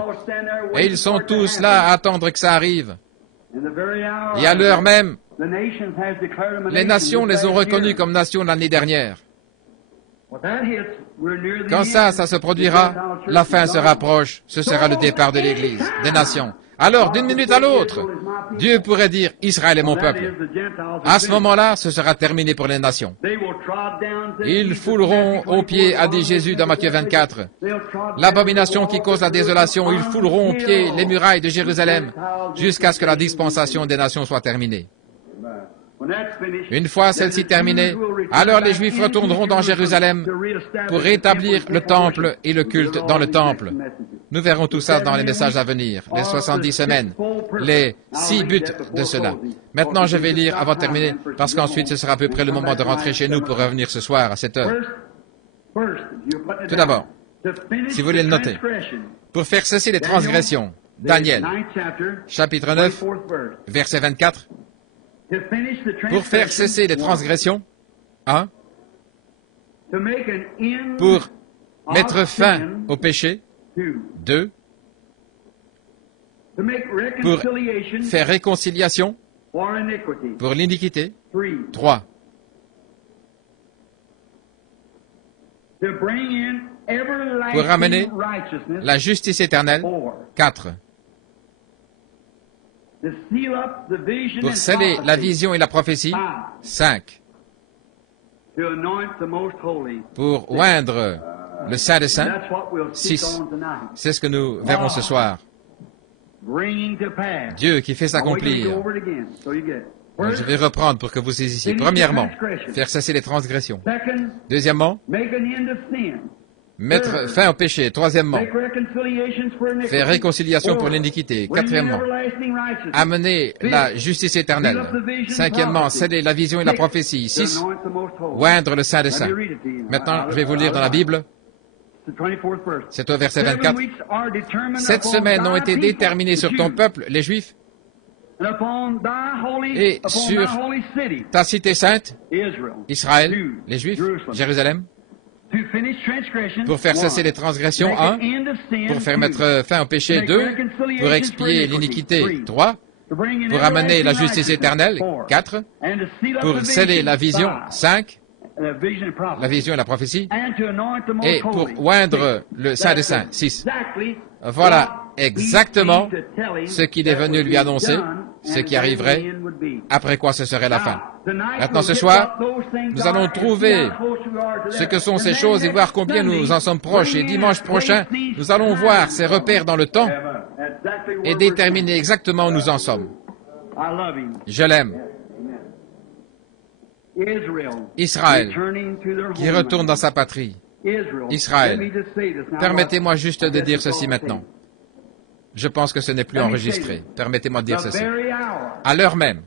Et ils sont tous là à attendre que ça arrive. Et à l'heure même, les nations les ont reconnus comme nations l'année dernière. Quand ça se produira, la fin se rapproche, ce sera le départ de l'Église, des nations. Alors, d'une minute à l'autre, Dieu pourrait dire, Israël est mon peuple. À ce moment-là, ce sera terminé pour les nations. Ils fouleront aux pieds, a dit Jésus dans Matthieu 24. L'abomination qui cause la désolation, ils fouleront aux pieds les murailles de Jérusalem, jusqu'à ce que la dispensation des nations soit terminée. Une fois celle-ci terminée, alors les Juifs retourneront dans Jérusalem pour rétablir le temple et le culte dans le temple. Nous verrons tout ça dans les messages à venir, les 70 semaines, les 6 buts de cela. Maintenant, je vais lire avant de terminer, parce qu'ensuite, ce sera à peu près le moment de rentrer chez nous pour revenir ce soir à 7 heures. Tout d'abord, si vous voulez le noter, pour faire cesser les transgressions, Daniel, chapitre 9, verset 24, pour faire cesser les transgressions, 1, pour mettre fin au péché, 2, pour faire réconciliation pour l'iniquité, 3, pour ramener la justice éternelle, 4, pour sceller la vision et la prophétie, 5, pour oindre le Saint des Saints, 6. C'est ce que nous verrons ce soir. Dieu qui fait s'accomplir. Donc, je vais reprendre pour que vous saisissiez. Premièrement, faire cesser les transgressions. Deuxièmement, mettre fin au péché. Troisièmement, faire réconciliation pour l'iniquité. Quatrièmement, amener la justice éternelle. Cinquièmement, sceller la vision et la prophétie. 6, oindre le Saint des Saints. Maintenant, je vais vous lire dans la Bible. C'est au verset 24. 7 semaines ont été déterminées sur ton peuple, les Juifs, et sur ta cité sainte, Israël, les Juifs, Jérusalem, pour faire cesser les transgressions, 1, pour faire mettre fin au péché, 2, pour expier l'iniquité, 3, pour amener la justice éternelle, 4, pour sceller la vision, 5, la vision et la prophétie, et pour oindre le Saint des Saints, 6. Voilà exactement ce qu'il est venu lui annoncer, ce qui arriverait, après quoi ce serait la fin. Maintenant, ce soir, nous allons trouver ce que sont ces choses et voir combien nous en sommes proches. Et dimanche prochain, nous allons voir ces repères dans le temps et déterminer exactement où nous en sommes. Je l'aime. Israël, qui retourne dans sa patrie. Israël. Permettez-moi juste de dire ceci maintenant. Je pense que ce n'est plus enregistré. Permettez-moi de dire ceci. À l'heure même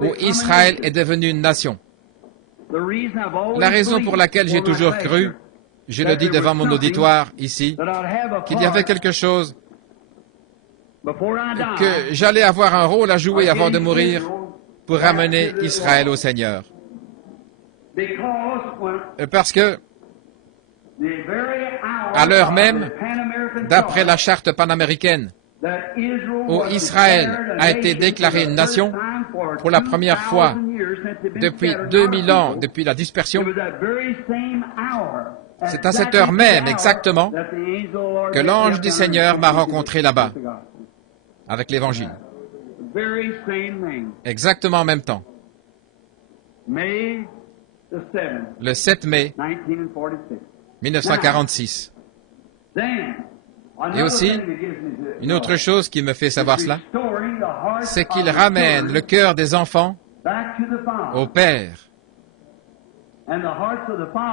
où Israël est devenu une nation, la raison pour laquelle j'ai toujours cru, je le dis devant mon auditoire ici, qu'il y avait quelque chose, que j'allais avoir un rôle à jouer avant de mourir pour ramener Israël au Seigneur. Parce que, à l'heure même, d'après la charte panaméricaine, où Israël a été déclaré une nation pour la première fois depuis 2000 ans, depuis la dispersion, c'est à cette heure même exactement que l'ange du Seigneur m'a rencontré là-bas, avec l'Évangile. Exactement en même temps. Le 7 mai 1946. Et aussi, une autre chose qui me fait savoir cela, c'est qu'il ramène le cœur des enfants au Père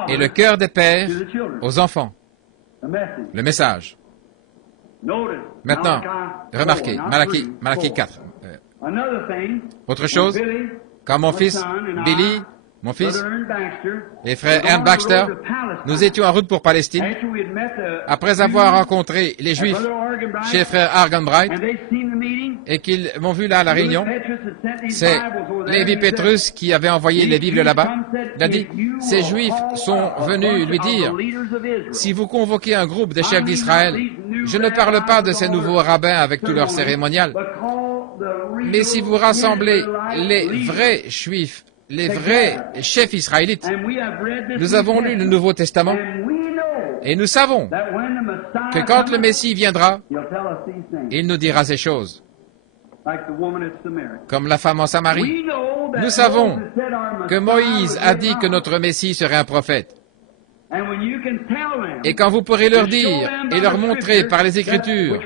et le cœur des pères aux enfants. Le message. Maintenant, remarquez, Malachie 4. Autre chose, quand mon fils Billy, mon fils et frère Ern Baxter, nous étions en route pour Palestine, après avoir rencontré les Juifs chez frère Argenbright, et qu'ils m'ont vu là à la réunion, c'est Lévi Petrus qui avait envoyé les Bibles là-bas. Il a dit, ces Juifs sont venus lui dire, si vous convoquez un groupe des chefs d'Israël, je ne parle pas de ces nouveaux rabbins avec tout leur cérémonial, mais si vous rassemblez les vrais Juifs, les vrais chefs israélites, nous avons lu le Nouveau Testament et nous savons que quand le Messie viendra, il nous dira ces choses. Comme la femme en Samarie. Nous savons que Moïse a dit que notre Messie serait un prophète. Et quand vous pourrez leur dire et leur montrer par les Écritures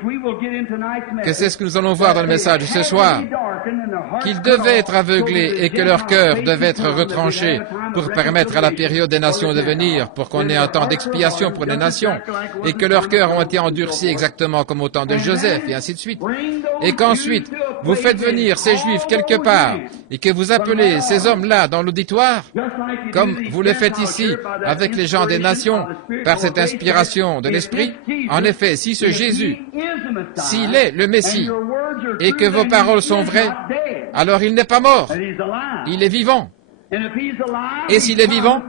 que c'est ce que nous allons voir dans le message de ce soir, qu'ils devaient être aveuglés et que leur cœur devait être retranché pour permettre à la période des nations de venir, pour qu'on ait un temps d'expiation pour les nations, et que leurs cœurs ont été endurcis exactement comme au temps de Joseph, et ainsi de suite. Et qu'ensuite, vous faites venir ces Juifs quelque part, et que vous appelez ces hommes-là dans l'auditoire, comme vous le faites ici avec les gens des nations, par cette inspiration de l'Esprit. En effet, si ce Jésus, s'il est le Messie, et que vos paroles sont vraies, alors il n'est pas mort, il est vivant. Et s'il est vivant,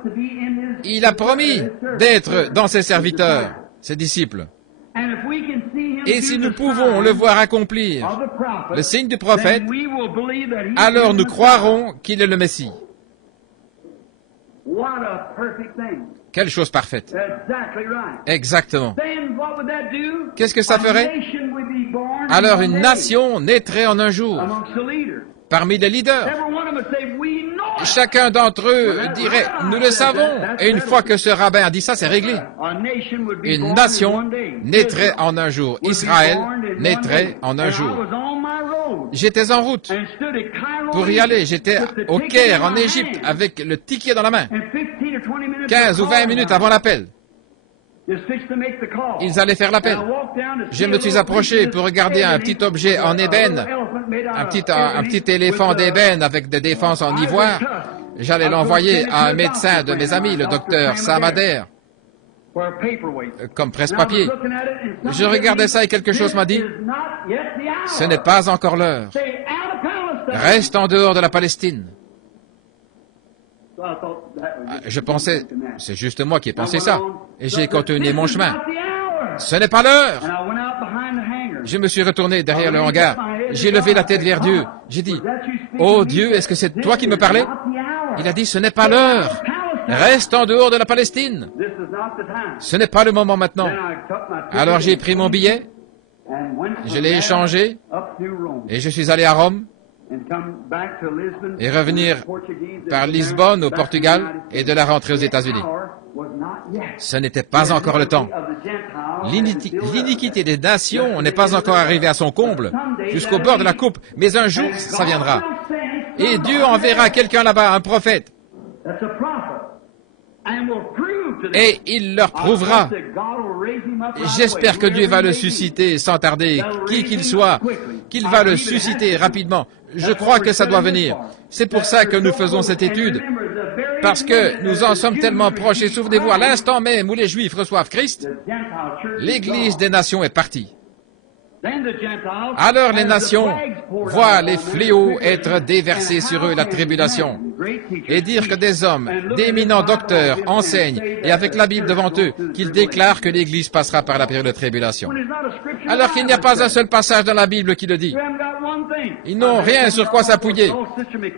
il a promis d'être dans ses serviteurs, ses disciples. Et si nous pouvons le voir accomplir le signe du prophète, alors nous croirons qu'il est le Messie. Quelle chose parfaite. Exactement. Qu'est-ce que ça ferait? Alors une nation naîtrait en un jour parmi les leaders. Chacun d'entre eux dirait, nous le savons. Et une fois que ce rabbin a dit ça, c'est réglé. Une nation naîtrait en un jour. Israël naîtrait en un jour. J'étais en route pour y aller. J'étais au Caire, en Égypte, avec le ticket dans la main. 15 ou 20 minutes avant l'appel. Ils allaient faire l'appel. Je me suis approché pour regarder un petit objet en ébène, un petit éléphant d'ébène avec des défenses en ivoire. J'allais l'envoyer à un médecin de mes amis, le docteur Samader, comme presse-papier. Je regardais ça et quelque chose m'a dit, ce n'est pas encore l'heure. Reste en dehors de la Palestine. Je pensais, c'est juste moi qui ai pensé ça. Et j'ai continué mon chemin. Ce n'est pas l'heure. Je me suis retourné derrière le hangar. J'ai levé la tête vers Dieu. J'ai dit, oh Dieu, est-ce que c'est toi qui me parlais? Il a dit, ce n'est pas l'heure. Reste en dehors de la Palestine. Ce n'est pas le moment maintenant. Alors j'ai pris mon billet Je l'ai échangé et je suis allé à Rome et revenir par Lisbonne au Portugal et de la rentrée aux États-Unis. Ce n'était pas encore le temps. L'iniquité des nations n'est pas encore arrivée à son comble, jusqu'au bord de la coupe, mais un jour, ça viendra. Et Dieu enverra quelqu'un là-bas, un prophète. Et il leur prouvera. J'espère que Dieu va le susciter sans tarder, qui qu'il soit, qu'il va le susciter rapidement. Je crois que ça doit venir. C'est pour ça que nous faisons cette étude, parce que nous en sommes tellement proches. Et souvenez-vous, à l'instant même où les Juifs reçoivent Christ, l'Église des nations est partie. Alors les nations voient les fléaux être déversés sur eux, la tribulation, et dire que des hommes, d'éminents docteurs, enseignent, et avec la Bible devant eux, qu'ils déclarent que l'Église passera par la période de tribulation. Alors qu'il n'y a pas un seul passage dans la Bible qui le dit. Ils n'ont rien sur quoi s'appuyer.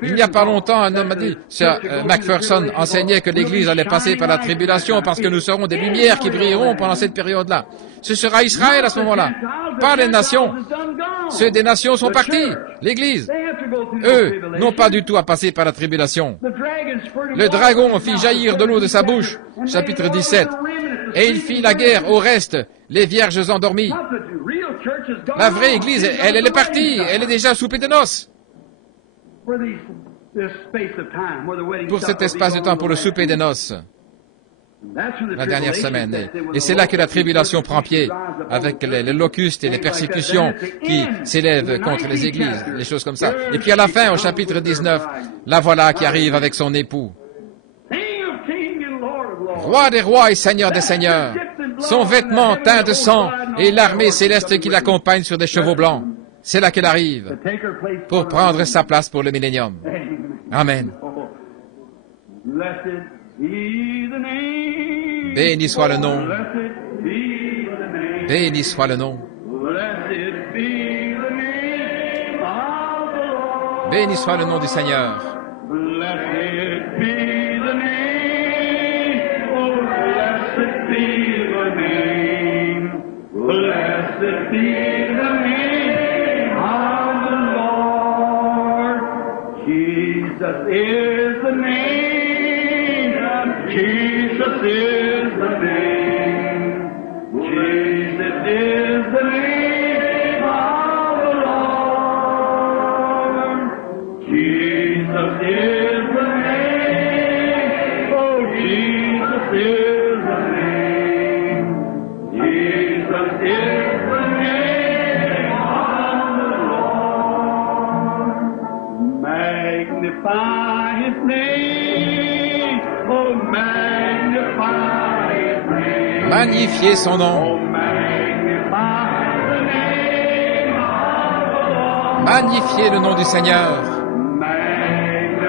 Il n'y a pas longtemps, un homme m'a dit, Sir Macpherson enseignait que l'Église allait passer par la tribulation parce que nous serons des lumières qui brilleront pendant cette période-là. Ce sera Israël à ce moment-là, pas les nations. Ceux des nations sont partis, l'Église. Eux n'ont pas du tout à passer par la tribulation. Le dragon fit jaillir de l'eau de sa bouche, chapitre 17, et il fit la guerre au reste, les vierges endormies. La vraie Église, elle est partie, elle est déjà soupée de noces. Pour cet espace de temps, pour le souper des noces. La dernière semaine. Et c'est là que la tribulation prend pied, avec les locustes et les persécutions qui s'élèvent contre les églises, les choses comme ça. Et puis à la fin, au chapitre 19, la voilà qui arrive avec son époux. Roi des rois et seigneur des seigneurs, son vêtement teint de sang et l'armée céleste qui l'accompagne sur des chevaux blancs. C'est là qu'elle arrive pour prendre sa place pour le millénium. Amen. Béni soit le nom. Béni soit le nom. Béni soit le nom du Seigneur. Jesus is the name. Jesus is the name of the Lord. Jesus is the name. Oh, Jesus is the name. Jesus is the name of the Lord. Magnify His name. Oh, magnify His name. Magnifiez son nom. Oh, magnify the name of the Lord. Magnifiez le nom du Seigneur. Magnify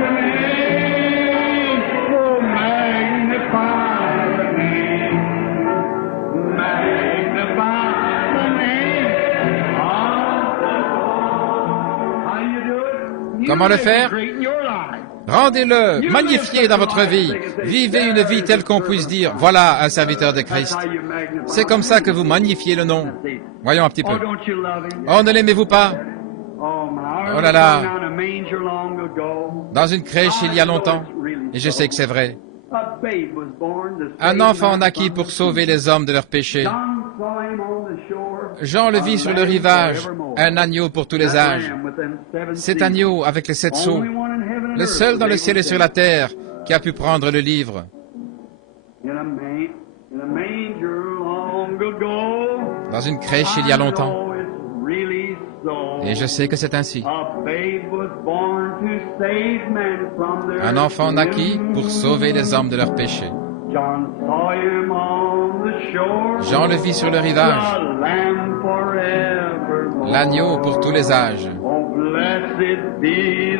the name. Oh, magnify the name. Magnify the name of the Lord. How do you do it? Comment le faire? Great in your life. Rendez-le, magnifiez dans votre vie. Vivez une vie telle qu'on puisse dire, voilà un serviteur de Christ. C'est comme ça que vous magnifiez le nom. Voyons un petit peu. Oh, ne l'aimez-vous pas? Oh là là. Dans une crèche il y a longtemps, et je sais que c'est vrai. Un enfant naquit pour sauver les hommes de leurs péchés. Jean le vit sur le rivage, un agneau pour tous les âges. Cet agneau avec les 7 sceaux, le seul dans le ciel et sur la terre qui a pu prendre le livre. Dans une crèche il y a longtemps. Et je sais que c'est ainsi. Un enfant naquit pour sauver les hommes de leurs péchés. Jean le vit sur le rivage, l'agneau pour tous les âges. Blessed be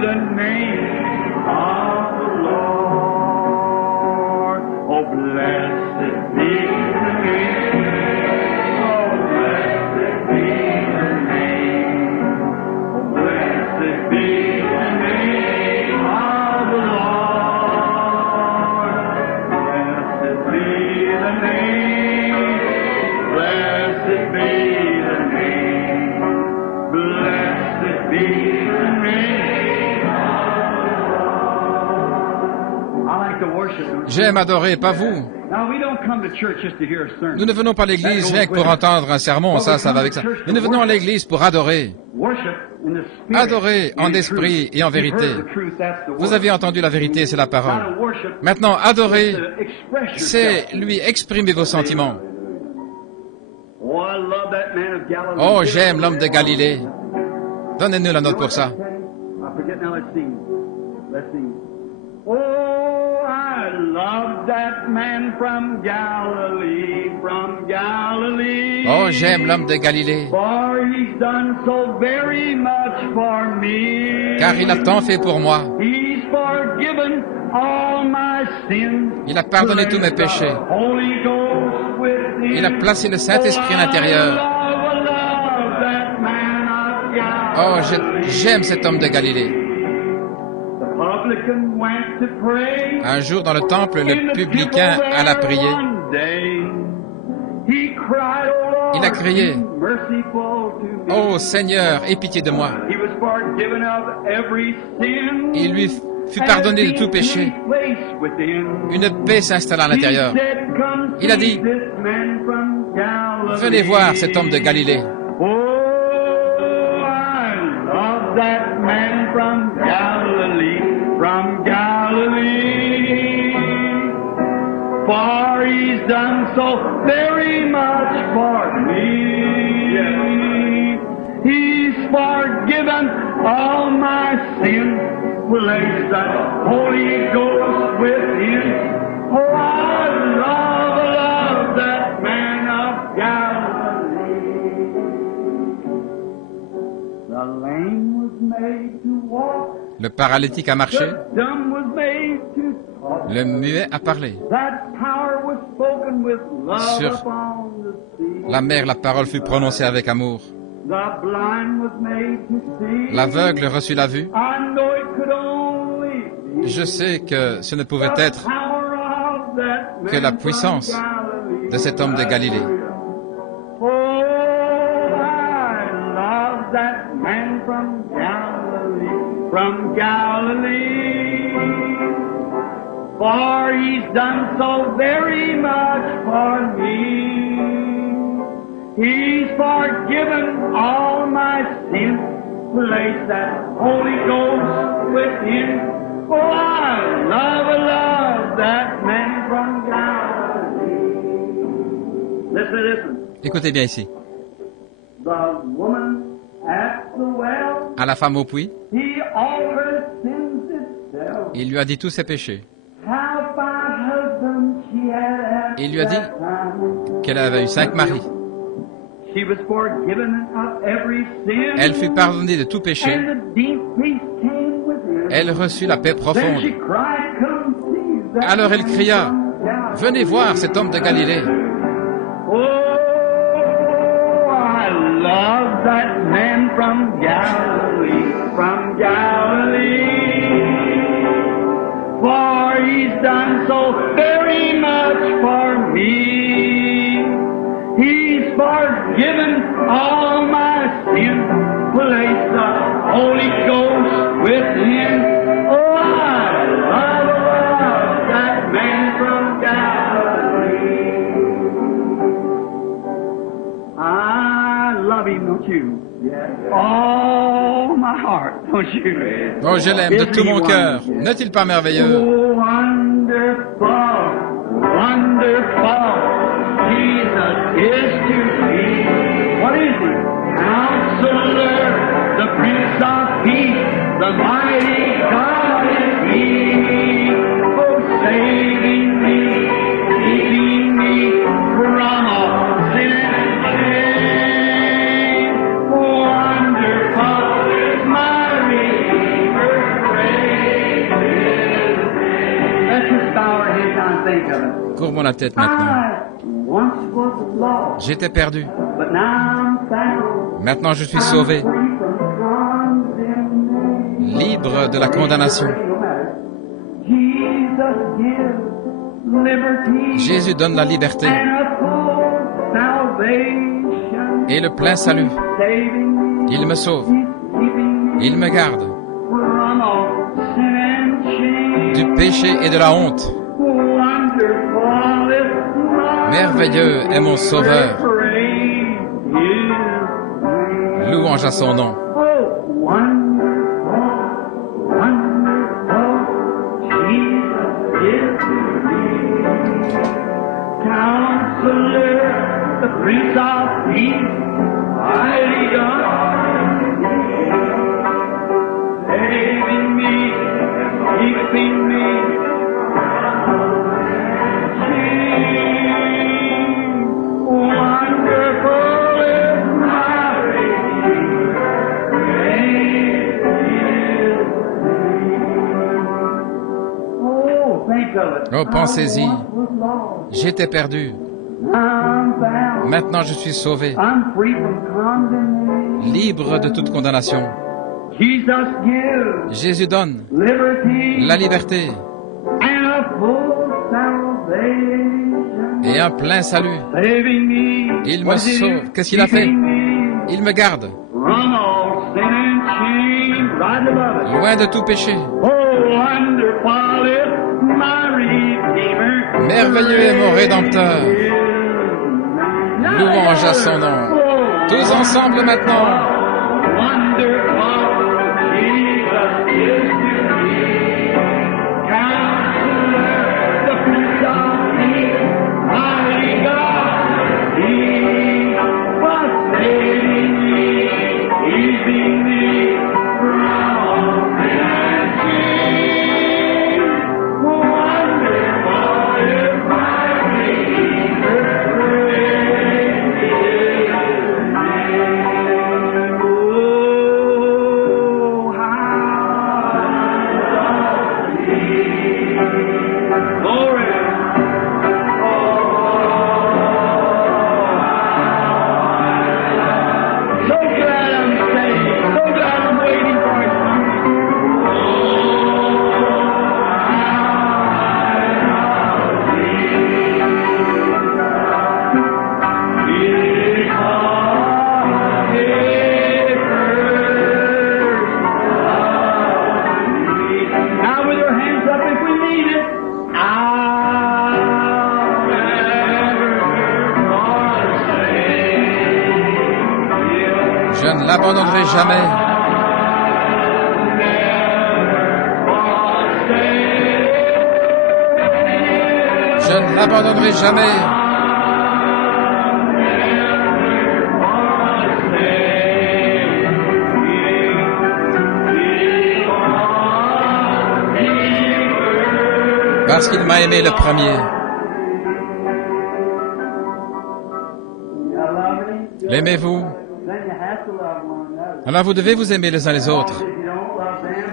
J'aime adorer, pas vous. Nous ne venons pas à l'église rien que pour entendre un sermon, ça va avec ça. Mais nous venons à l'église pour adorer. Adorer en esprit et en vérité. Vous avez entendu la vérité, c'est la parole. Maintenant, adorer, c'est lui exprimer vos sentiments. Oh, j'aime l'homme de Galilée. Donnez-nous la note pour ça. Oh, I love that man from Galilee, Oh, j'aime l'homme de Galilée. For he's done so very much for me. Car il a tant fait pour moi. He's forgiven all my sins. Il a pardonné tous mes péchés. Il a placé le Saint-Esprit à l'intérieur. Oh, j'aime cet homme de Galilée. Un jour dans le temple, le publicain alla prier. Il a crié, « Oh Seigneur, aie pitié de moi. » Il lui fut pardonné de tout péché. Une paix s'installa à l'intérieur. Il a dit, « Venez voir cet homme de Galilée. » From Galilee, for he's done so very much for me. He's forgiven all my sins, place that Holy Ghost within. Oh, I love that man of Galilee. The lame was made to walk. Le paralytique a marché, le muet a parlé. Sur la mer, la parole fut prononcée avec amour. L'aveugle reçut la vue. Je sais que ce ne pouvait être que la puissance de cet homme de Galilée. From Galilee, for he's done so very much for me. He's forgiven all my sins, place that Holy Ghost within. Oh, I love that man from Galilee. Listen. Écoutez bien ici. The woman at the well, à la femme au puits, il lui a dit tous ses péchés. Il lui a dit qu'elle avait eu 5 maris. Elle fut pardonnée de tout péché. Elle reçut la paix profonde. Alors elle cria, « Venez voir cet homme de Galilée. » Love that man from Galilee, for he's done so very much for me. He's forgiven all my sins, place the Holy Ghost within. Oh, I love that man from Galilee. I love him, don't you? Oh, my heart, don't you? Oh, je l'aime de tout mon cœur. N'est-il pas merveilleux? Oh, wonderful, wonderful, Jesus is to me. What is he? Counselor, the Prince of Peace, the mighty God is he. Oh, saving me, keeping me from all sin and shame. Wonderful is my Redeemer, praise His name. Let's just bow our heads and think of it. Courbons la tête maintenant. J'étais perdu. Maintenant je suis sauvé. Libre de la condamnation. Jésus donne la liberté et le plein salut. Il me sauve. Il me garde. du péché et de la honte. Merveilleux est mon Sauveur. Louange à son nom. The Prince of Peace, mighty God, saving me, keeping me, wonderful is my Redeemer, great is He. Oh, think of it. Oh, pensez-y. J'étais perdu. Maintenant je suis sauvé, libre de toute condamnation. Jésus donne la liberté et un plein salut. Il me sauve. Qu'est-ce qu'il a fait? Il me garde. Loin de tout péché. Merveilleux est mon Rédempteur. Louange à son nom. Tous ensemble maintenant. Je ne l'abandonnerai jamais. Je ne l'abandonnerai jamais. Parce qu'il m'a aimé le premier. L'aimez-vous? Alors vous devez vous aimer les uns les autres.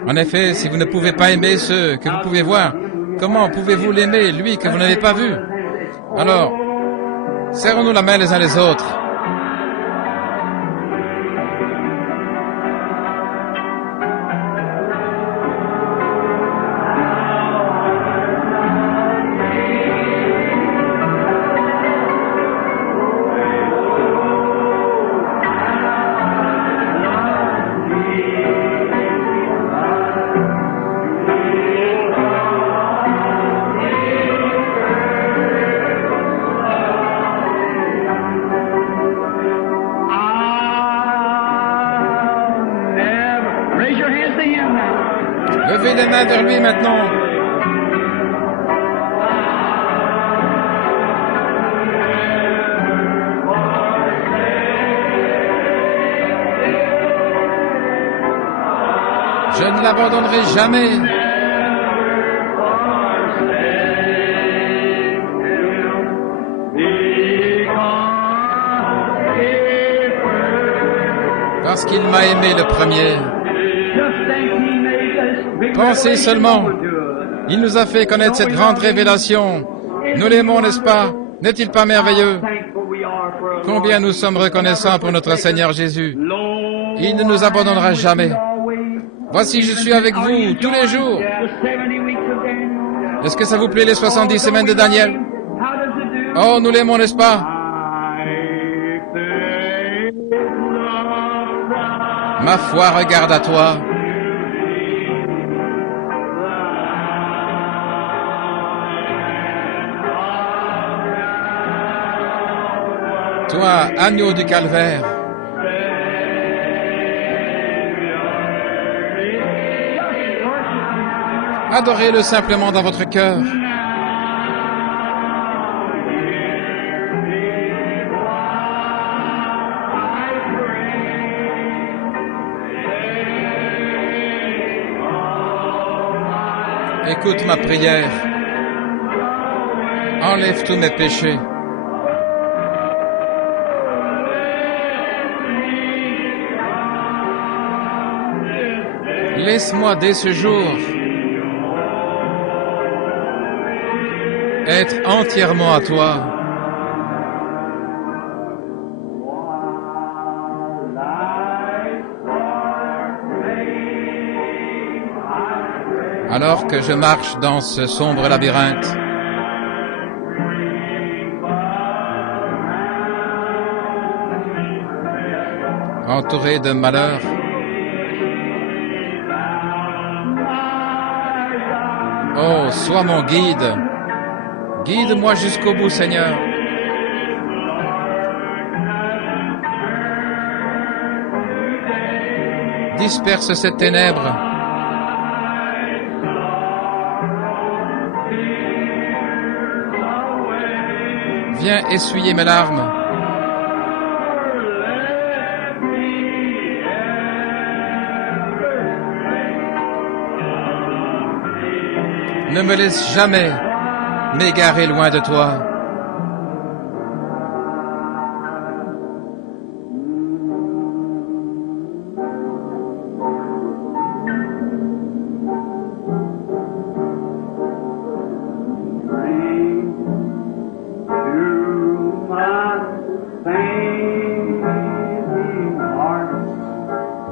En effet, si vous ne pouvez pas aimer ceux que vous pouvez voir, comment pouvez-vous l'aimer, lui que vous n'avez pas vu? Alors, serrons-nous la main les uns les autres. Levez les mains vers lui maintenant. Je ne l'abandonnerai jamais. Parce qu'il m'a aimé le premier. Pensez seulement, il nous a fait connaître cette grande révélation. Nous l'aimons, n'est-ce pas? N'est-il pas merveilleux? Combien nous sommes reconnaissants pour notre Seigneur Jésus. Il ne nous abandonnera jamais. Voici, je suis avec vous tous les jours. Est-ce que ça vous plaît, les 70 semaines de Daniel? Oh, nous l'aimons, n'est-ce pas? Ma foi regarde à toi. Toi, agneau du calvaire, adorez-le simplement dans votre cœur. Écoute ma prière. Enlève tous mes péchés. Laisse-moi dès ce jour être entièrement à toi. Alors que je marche dans ce sombre labyrinthe, entouré de malheurs, oh, sois mon guide. Guide-moi jusqu'au bout, Seigneur. Disperse cette ténèbre. Viens essuyer mes larmes. Ne me laisse jamais m'égarer loin de toi.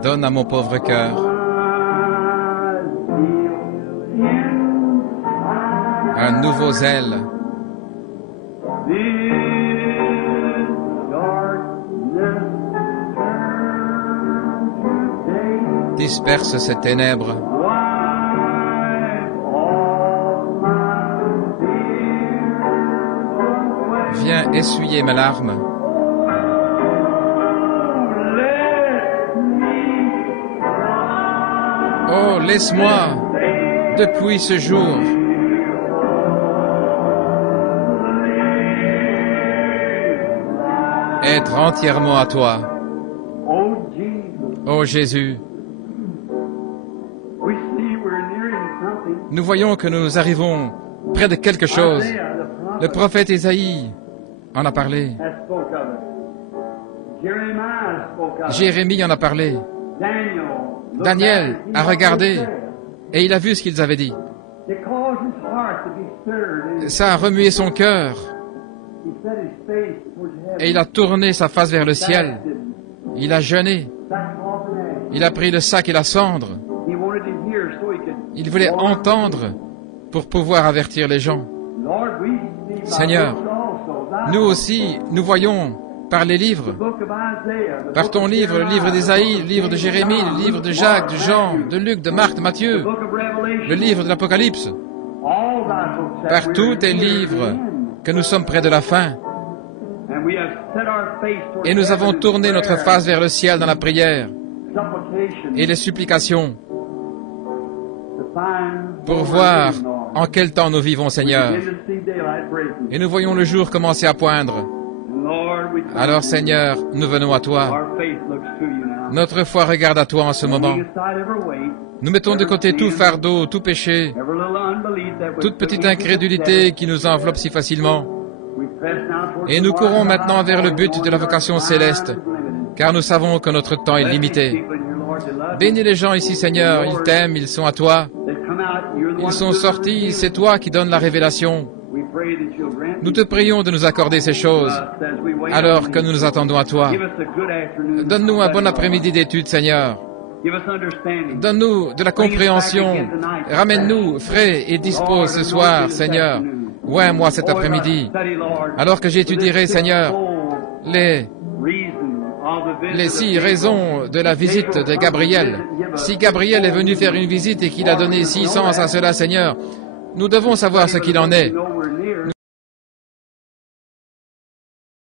Donne à mon pauvre cœur un nouveau zèle. Disperse ces ténèbres. Viens essuyer mes larmes. Oh, laisse-moi, depuis ce jour, être entièrement à toi. Oh Jésus, nous voyons que nous arrivons près de quelque chose. Le prophète Ésaïe en a parlé. Jérémie en a parlé. Daniel a regardé et il a vu ce qu'ils avaient dit. Ça a remué son cœur et il a tourné sa face vers le ciel. Il a jeûné. Il a pris le sac et la cendre. Il voulait entendre pour pouvoir avertir les gens. Seigneur, nous aussi, nous voyons par les livres, par ton livre, le livre d'Ésaïe, le livre de Jérémie, le livre de Jacques, de Jean, de Luc, de Marc, de Matthieu, le livre de l'Apocalypse, par tous tes livres que nous sommes près de la fin. Et nous avons tourné notre face vers le ciel dans la prière et les supplications pour voir en quel temps nous vivons, Seigneur. Et nous voyons le jour commencer à poindre. Alors, Seigneur, nous venons à toi. Notre foi regarde à toi en ce moment. Nous mettons de côté tout fardeau, tout péché, toute petite incrédulité qui nous enveloppe si facilement. Et nous courons maintenant vers le but de la vocation céleste, car nous savons que notre temps est limité. Bénis les gens ici, Seigneur, ils t'aiment, ils sont à toi. Ils sont sortis, c'est toi qui donnes la révélation. Nous te prions de nous accorder ces choses, alors que nous nous attendons à toi. Donne-nous un bon après-midi d'études, Seigneur. Donne-nous de la compréhension. Ramène-nous frais et dispos ce soir, Seigneur. Ouais, moi cet après-midi. Alors que j'étudierai, Seigneur, les 6 raisons de la visite de Gabriel. Si Gabriel est venu faire une visite et qu'il a donné 6 sens à cela, Seigneur, nous devons savoir ce qu'il en est.